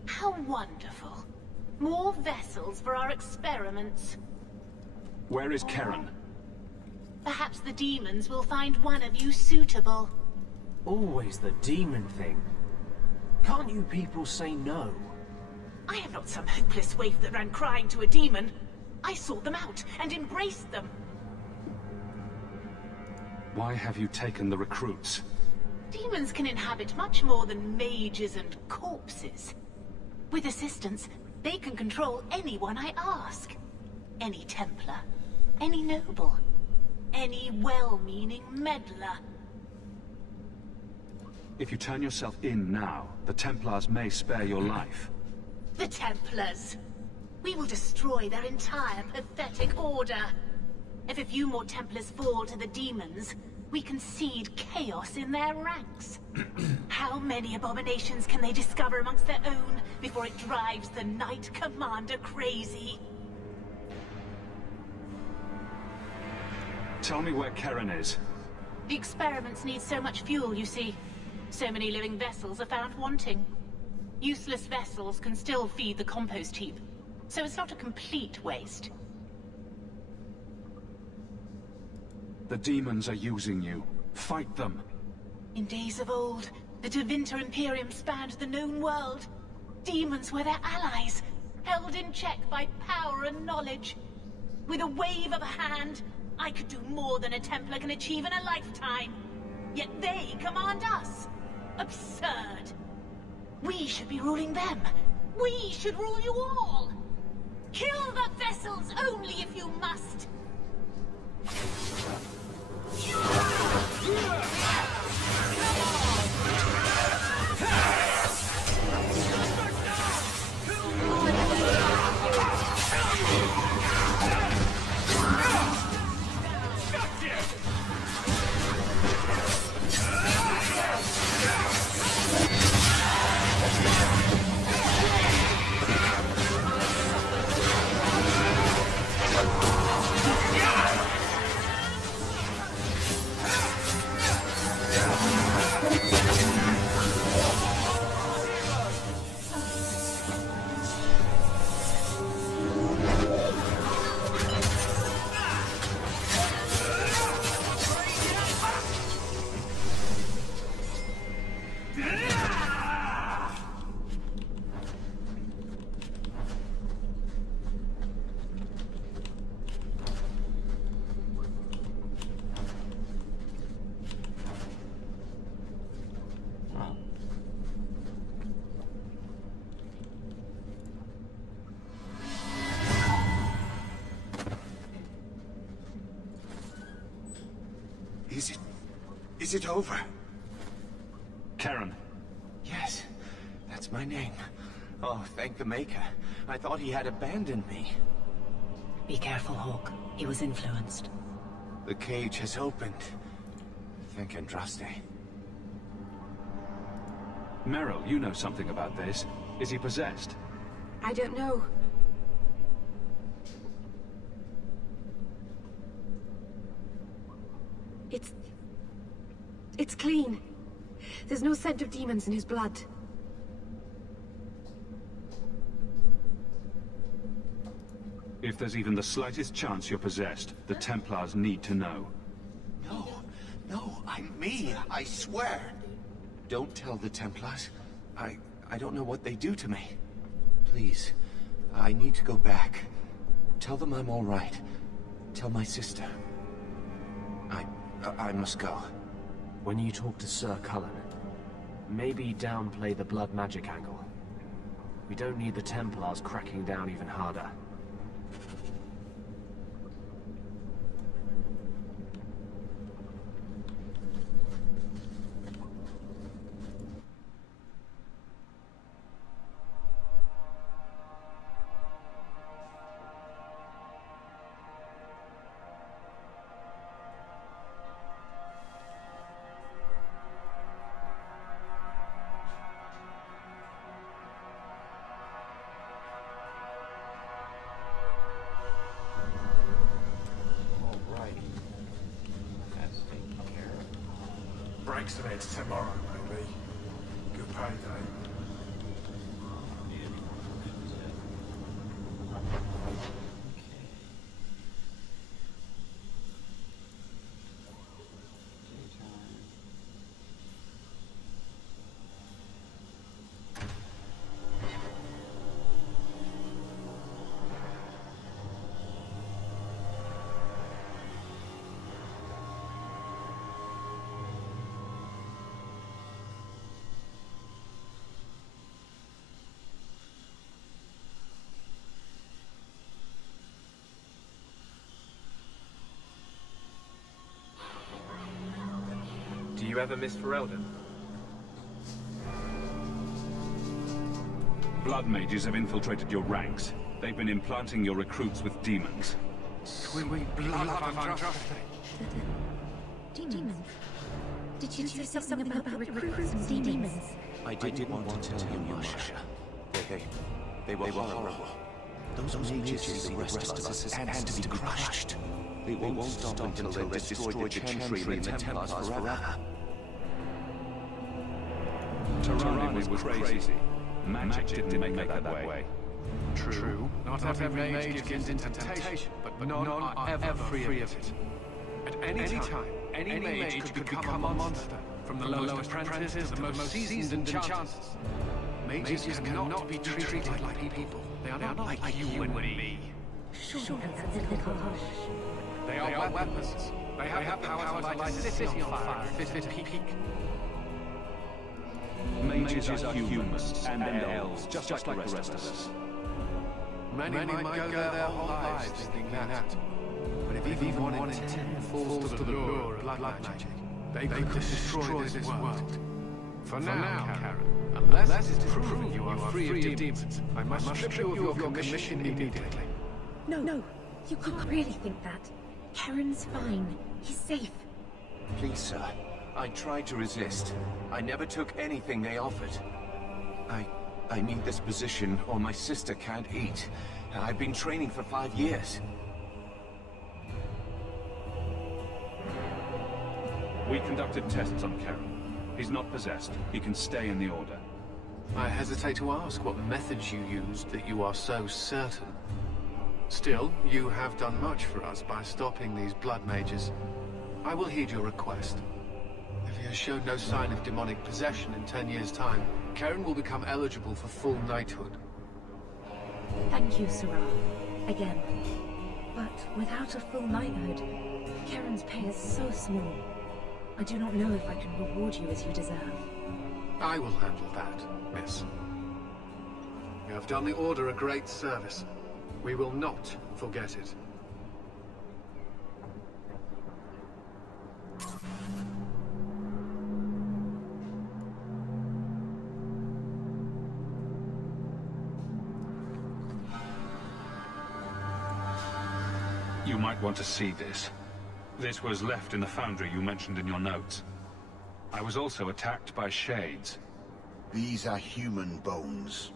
How wonderful. More vessels for our experiments. Where is Karen? Perhaps the demons will find one of you suitable. Always the demon thing. Can't you people say no? I am not some hopeless waif that ran crying to a demon. I sought them out and embraced them. Why have you taken the recruits? Demons can inhabit much more than mages and corpses. With assistance, they can control anyone I ask. Any Templar, any noble, any well-meaning meddler. If you turn yourself in now, the Templars may spare your life. The Templars! We will destroy their entire pathetic order. If a few more Templars fall to the demons, we can seed chaos in their ranks. How many abominations can they discover amongst their own before it drives the Knight Commander crazy? Tell me where Keren is. The experiments need so much fuel, you see. So many living vessels are found wanting. Useless vessels can still feed the compost heap, so it's not a complete waste. The demons are using you. Fight them. In days of old, the Tevinter Imperium spanned the known world. Demons were their allies, held in check by power and knowledge. With a wave of a hand, I could do more than a Templar can achieve in a lifetime. Yet they command us. Absurd. We should be ruling them. We should rule you all. Kill the vessels only if you must. Is it over? Keren. Yes, that's my name. Oh, thank the Maker. I thought he had abandoned me. Be careful, Hawke. He was influenced. The cage has opened. Thank Andraste. Merrill, you know something about this. Is he possessed? I don't know. It's clean. There's no scent of demons in his blood. If there's even the slightest chance you're possessed, the Templars need to know. No, I'm me, I swear. Don't tell the Templars. I don't know what they do to me. Please, I need to go back. Tell them I'm all right. Tell my sister. I must go. When you talk to Sir Cullen, maybe downplay the blood magic angle. We don't need the Templars cracking down even harder. Breaks of heads tomorrow, maybe. Good payday. ever miss Ferelden? Blood mages have infiltrated your ranks. They've been implanting your recruits with demons. Sweet blood of Andraste. Demons? Did you say something about recruits and demons? I didn't want to tell you, Masha. They were horrible. Those mages see the rest of us as ants to be crushed. They won't stop until they destroy the Chantry and the Templars forever. Tyrande was crazy. Magic didn't make her that way. True. Not every mage gives in temptation, but none are ever free of it. At any time, any mage could become a monster, from the lowest apprentice to the most seasoned enchanters. Mages cannot be treated like people. They are not like you and me. Sure, that's a little harsh. They are weapons. They have the power to light a city on fire if it peak. Mages are humans and elves, just like the rest of us. Many might go their whole lives thinking that. But if even 1 in 10 falls to the lure of blood magic, they could destroy this world. For now, Karen, unless it is proven you are free of demons, I must strip you of your commission immediately. No, you can't really think that. Karen's fine. He's safe. Please, sir. I tried to resist. I never took anything they offered. I need this position or my sister can't eat. And I've been training for 5 years. We conducted tests on Karen. He's not possessed. He can stay in the Order. I hesitate to ask what methods you used that you are so certain. Still, you have done much for us by stopping these blood mages. I will heed your request. If he has shown no sign of demonic possession in 10 years' time, Karen will become eligible for full knighthood. Thank you, Sirah. Again. But without a full knighthood, Karen's pay is so small. I do not know if I can reward you as you deserve. I will handle that, miss. You have done the Order a great service. We will not forget it. You might want to see this. This was left in the foundry you mentioned in your notes. I was also attacked by shades. These are human bones.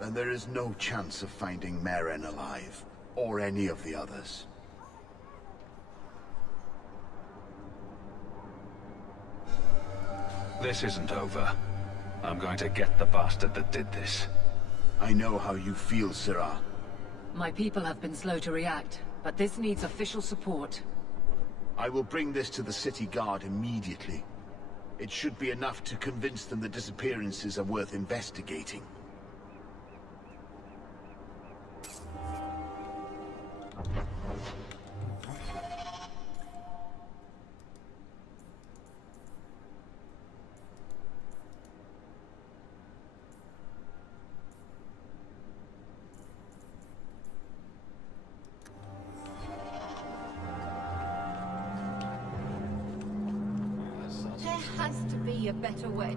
Then there is no chance of finding Meren alive, or any of the others. This isn't over. I'm going to get the bastard that did this. I know how you feel, Sirah. My people have been slow to react, but this needs official support. I will bring this to the City Guard immediately. It should be enough to convince them the disappearances are worth investigating. There has to be a better way.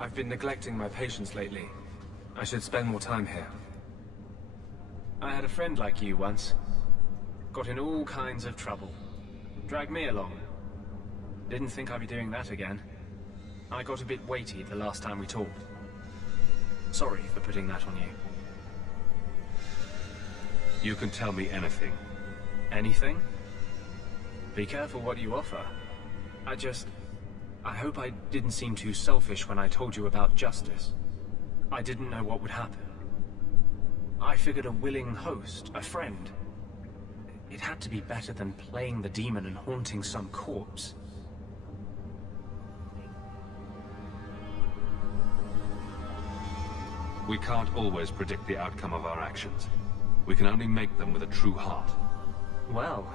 I've been neglecting my patients lately. I should spend more time here. I had a friend like you once. Got in all kinds of trouble. Dragged me along. Didn't think I'd be doing that again. I got a bit weighty the last time we talked. Sorry for putting that on you. You can tell me anything. Anything? Be careful what you offer. I hope I didn't seem too selfish when I told you about justice. I didn't know what would happen. I figured a willing host, a friend. It had to be better than playing the demon and haunting some corpse. We can't always predict the outcome of our actions. We can only make them with a true heart. Well,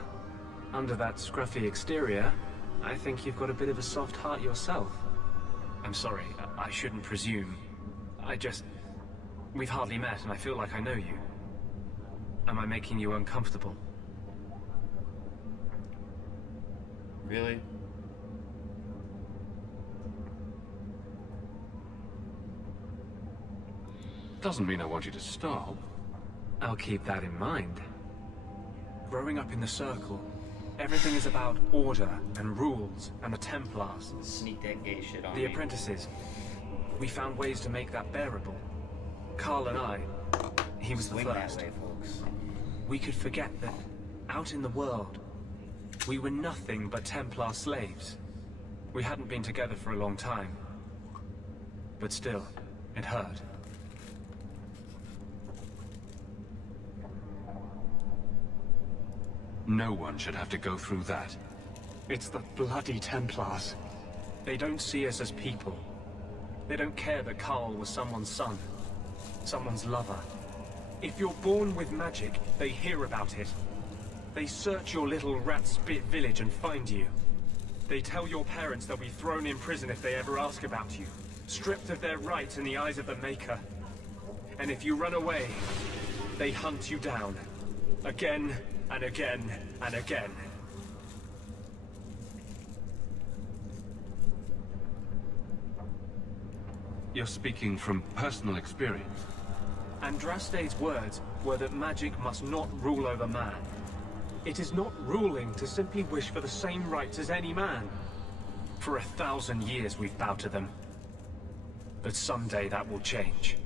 under that scruffy exterior, I think you've got a bit of a soft heart yourself. I'm sorry, I shouldn't presume. We've hardly met and I feel like I know you. Am I making you uncomfortable? Really? Doesn't mean I want you to stop. I'll keep that in mind. Growing up in the Circle, everything is about order and rules and the Templars. Sneak that gay shit on The me. apprentices. We found ways to make that bearable. Carl and I, he was the Swing that first. way, folks. We could forget that out in the world, we were nothing but Templar slaves. We hadn't been together for a long time. But still, it hurt. No one should have to go through that. It's the bloody Templars. They don't see us as people. They don't care that Carl was someone's son, someone's lover. If you're born with magic, they hear about it. They search your little rat-spit village and find you. They tell your parents they'll be thrown in prison if they ever ask about you, stripped of their rights in the eyes of the Maker. And if you run away, they hunt you down. Again and again and again. You're speaking from personal experience. Andraste's words were that magic must not rule over man. It is not ruling to simply wish for the same rights as any man. For 1,000 years we've bowed to them. But someday that will change.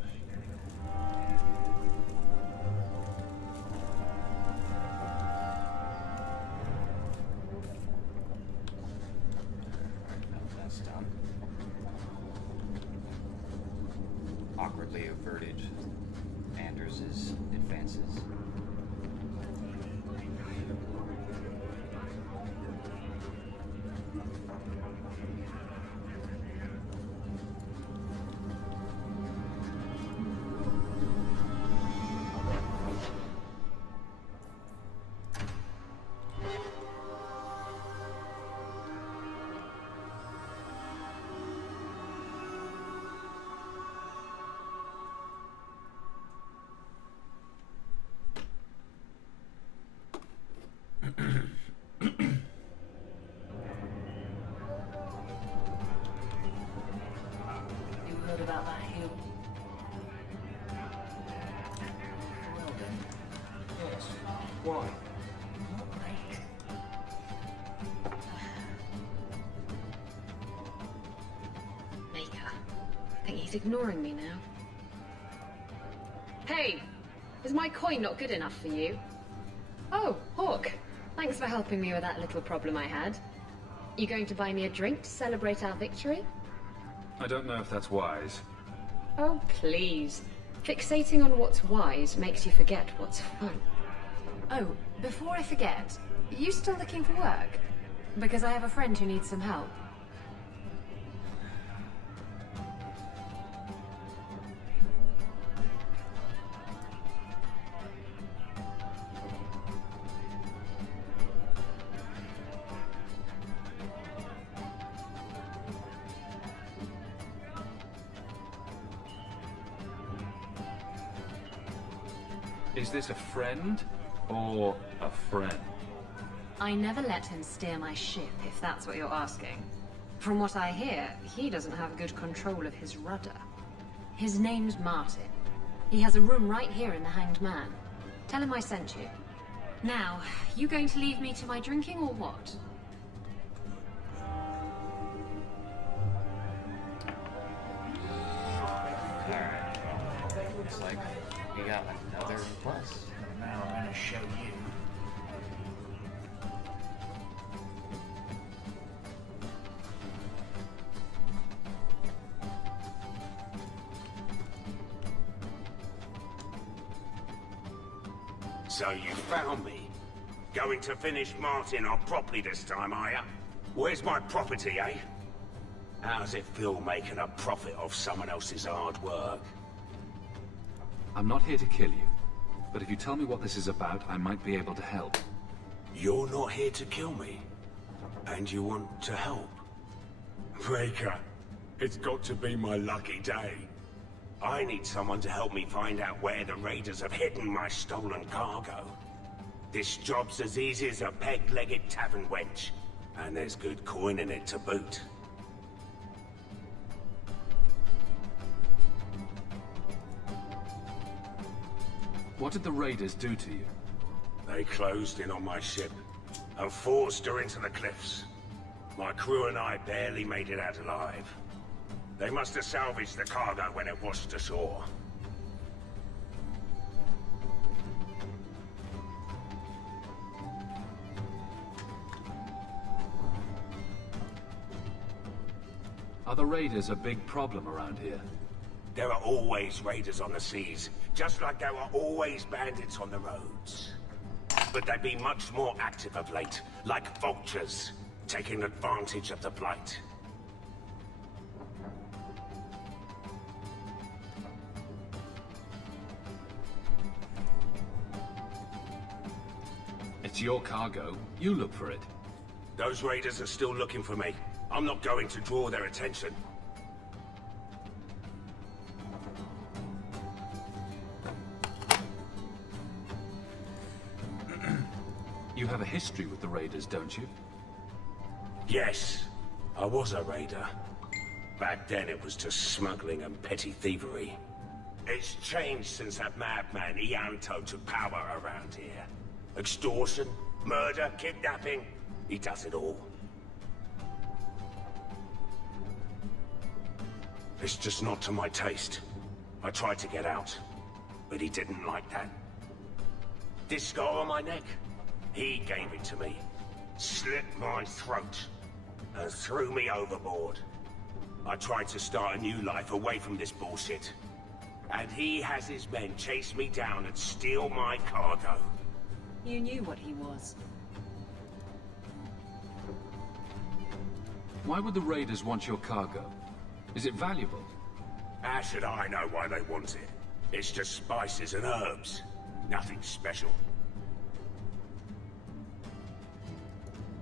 That's dumb. Awkwardly averted Anders' advances. You heard about that hill? Well then. Yes. Why? Not late. Maker. I think he's ignoring me now. Hey! Is my coin not good enough for you? Oh, Hawk. Thanks for helping me with that little problem I had. You going to buy me a drink to celebrate our victory? I don't know if that's wise. Oh, please. Fixating on what's wise makes you forget what's fun. Oh, before I forget, are you still looking for work? Because I have a friend who needs some help. Is this a friend or a friend? I never let him steer my ship, if that's what you're asking. From what I hear, he doesn't have good control of his rudder. His name's Martin. He has a room right here in the Hanged Man. Tell him I sent you. Now, you going to leave me to my drinking or what? Alright. Looks like we got another request. Now I'm gonna show you. So you found me. Going to finish Martin off properly this time, are ya? Where's my property, eh? How's it feel making a profit off someone else's hard work? I'm not here to kill you, but if you tell me what this is about, I might be able to help. You're not here to kill me, and you want to help? Breaker, it's got to be my lucky day. I need someone to help me find out where the raiders have hidden my stolen cargo. This job's as easy as a peg-legged tavern wench, and there's good coin in it to boot. What did the raiders do to you? They closed in on my ship and forced her into the cliffs. My crew and I barely made it out alive. They must have salvaged the cargo when it washed ashore. Are the raiders a big problem around here? There are always raiders on the seas, just like there are always bandits on the roads. But they've been much more active of late, like vultures, taking advantage of the plight. It's your cargo. You look for it. Those raiders are still looking for me. I'm not going to draw their attention. You have a history with the raiders, don't you? Yes, I was a raider. Back then it was just smuggling and petty thievery. It's changed since that madman Ianto took power around here. Extortion, murder, kidnapping, he does it all. It's just not to my taste. I tried to get out, but he didn't like that. This scar on my neck, he gave it to me, slit my throat, and threw me overboard. I tried to start a new life away from this bullshit. And he has his men chase me down and steal my cargo. You knew what he was. Why would the raiders want your cargo? Is it valuable? How should I know why they want it? It's just spices and herbs. Nothing special.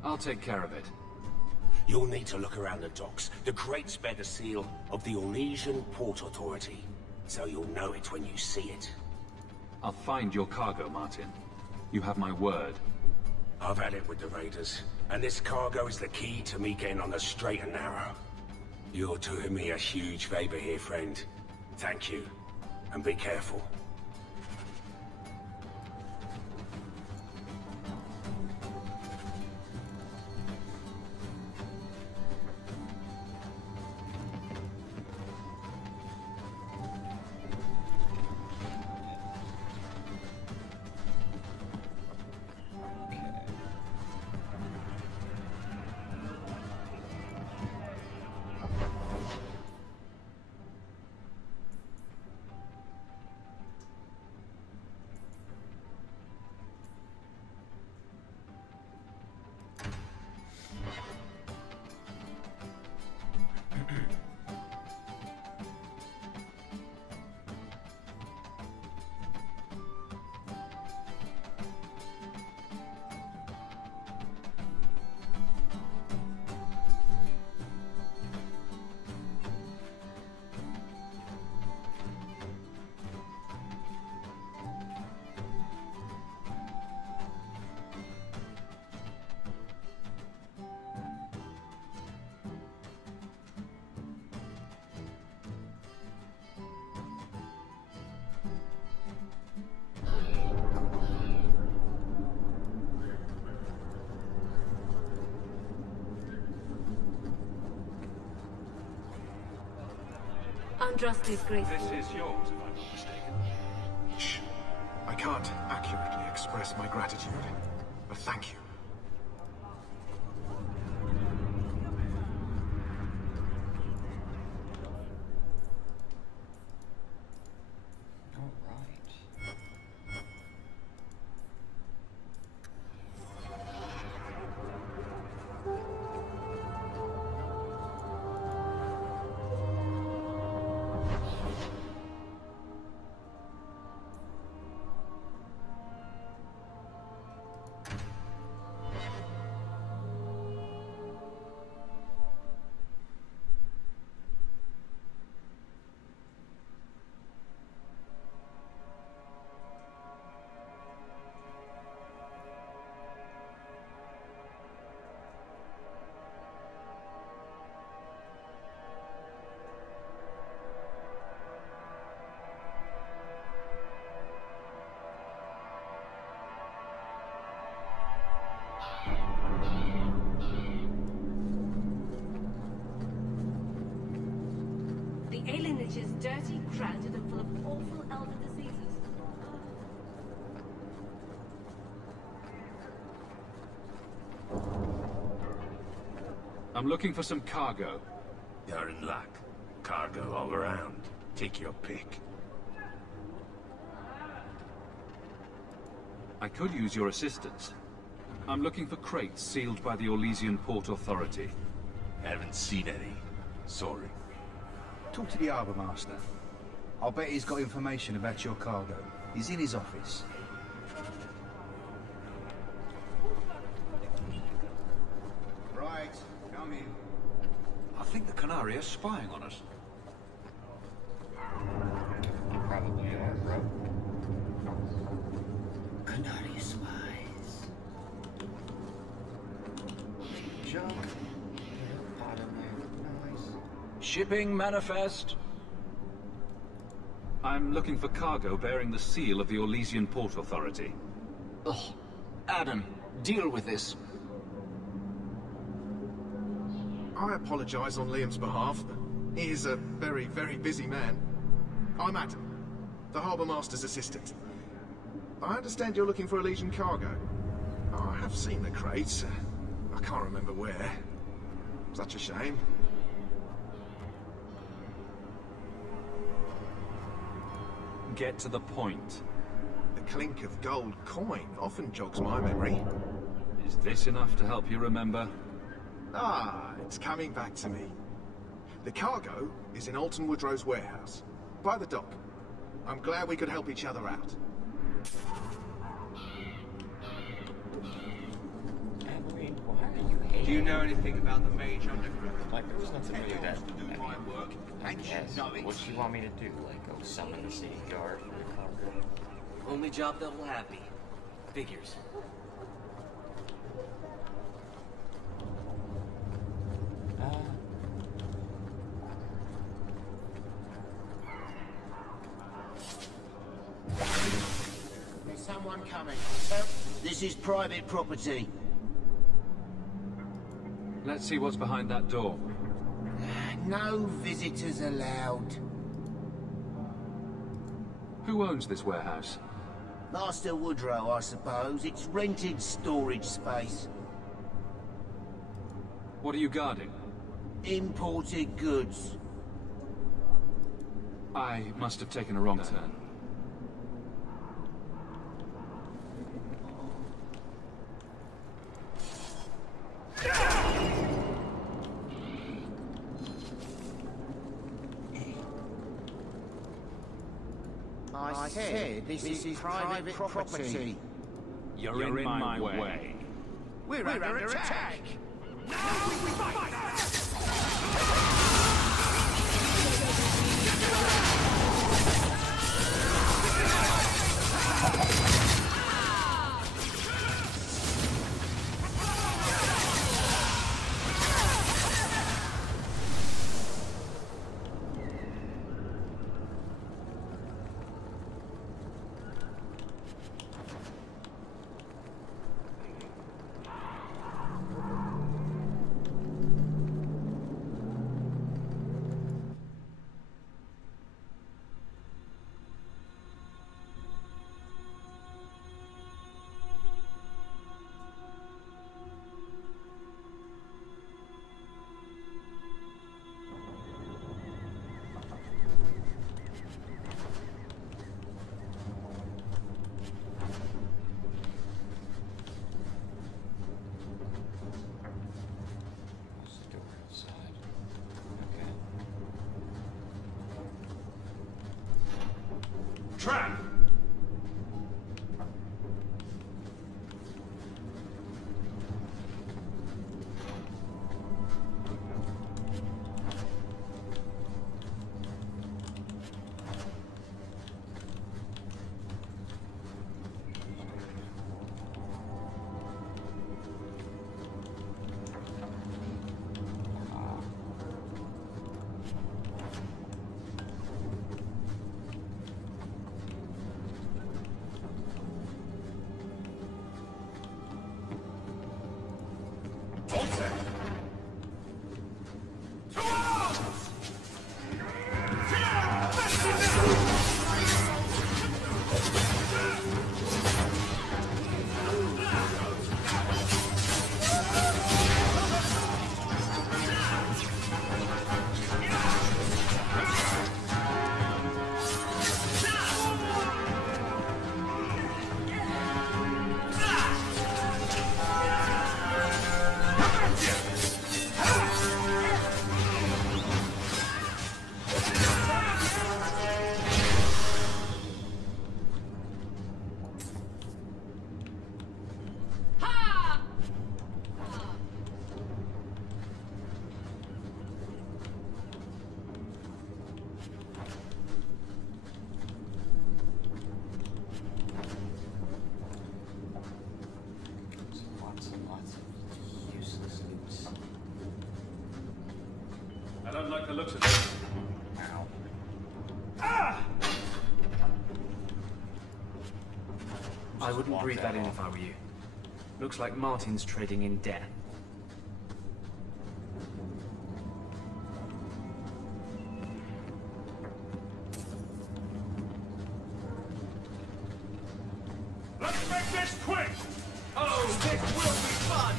I'll take care of it. You'll need to look around the docks. The crates bear the seal of the Ornesian Port Authority, so you'll know it when you see it. I'll find your cargo, Martin. You have my word. I've had it with the raiders, and this cargo is the key to me getting on the straight and narrow. You're doing me a huge favor here, friend. Thank you, and be careful. Andraste's graceful. This is yours, if I'm not mistaken. Shh. I can't accurately express my gratitude, but thank you. Alienage is dirty, crowded, and full of awful elder diseases. I'm looking for some cargo. You're in luck. Cargo all around. Take your pick. I could use your assistance. I'm looking for crates sealed by the Orlesian Port Authority. Haven't seen any. Sorry. Talk to the Harbour Master. I'll bet he's got information about your cargo. He's in his office. Right, come in. I think the Canary is spying on us. You probably are, bro. Canary spies. Junk. Pot in there. Nice. Shipping manifest. I'm looking for cargo bearing the seal of the Orlesian Port Authority. Ugh. Adam, deal with this. I apologize on Liam's behalf. He is a very, very busy man. I'm Adam, the Harbour Master's assistant. I understand you're looking for Elysian cargo. I have seen the crates. I can't remember where. Such a shame. Get to the point. The clink of gold coin often jogs my memory. Is this enough to help you remember? Ah, it's coming back to me. The cargo is in Alton Woodrow's warehouse, by the dock. I'm glad we could help each other out. Aveline, why are you hating? Do you know anything about the Mage Underground? Like, there was nothing really that. I Yes. What do you want me to do? Like, go summon the city guard for the cargo? Only job that will have me. Figures. There's someone coming. This is private property. Let's see what's behind that door. No visitors allowed. Who owns this warehouse? Master Woodrow, I suppose. It's rented storage space. What are you guarding? Imported goods. I must have taken a wrong turn. I said this is private property. You're in my way. We're under attack! trap! I don't like the looks of it. I wouldn't breathe that in if I were you. Looks like Martin's trading in death. Let's make this quick! Oh, this will be fun!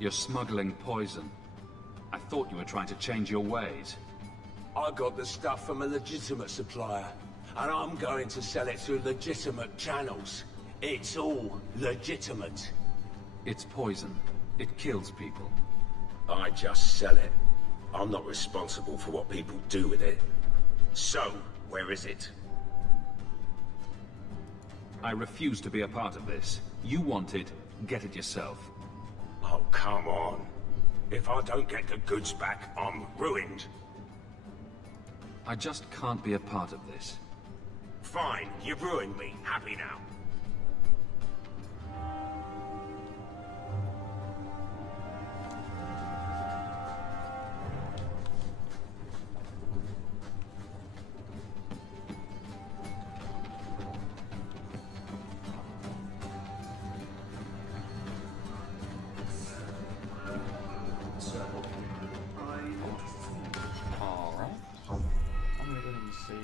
You're smuggling poison. I thought you were trying to change your ways. I got the stuff from a legitimate supplier, and I'm going to sell it through legitimate channels. It's all legitimate. It's poison. It kills people. I just sell it. I'm not responsible for what people do with it. So, where is it? I refuse to be a part of this. You want it, get it yourself. Oh, come on. If I don't get the goods back, I'm ruined. I just can't be a part of this. Fine, you've ruined me. Happy now.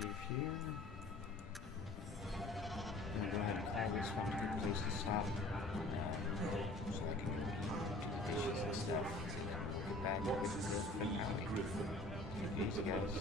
save here. I'm gonna go ahead and call this one a good place to stop. So I can do the dishes and stuff. Get back with the finale. Easy guys.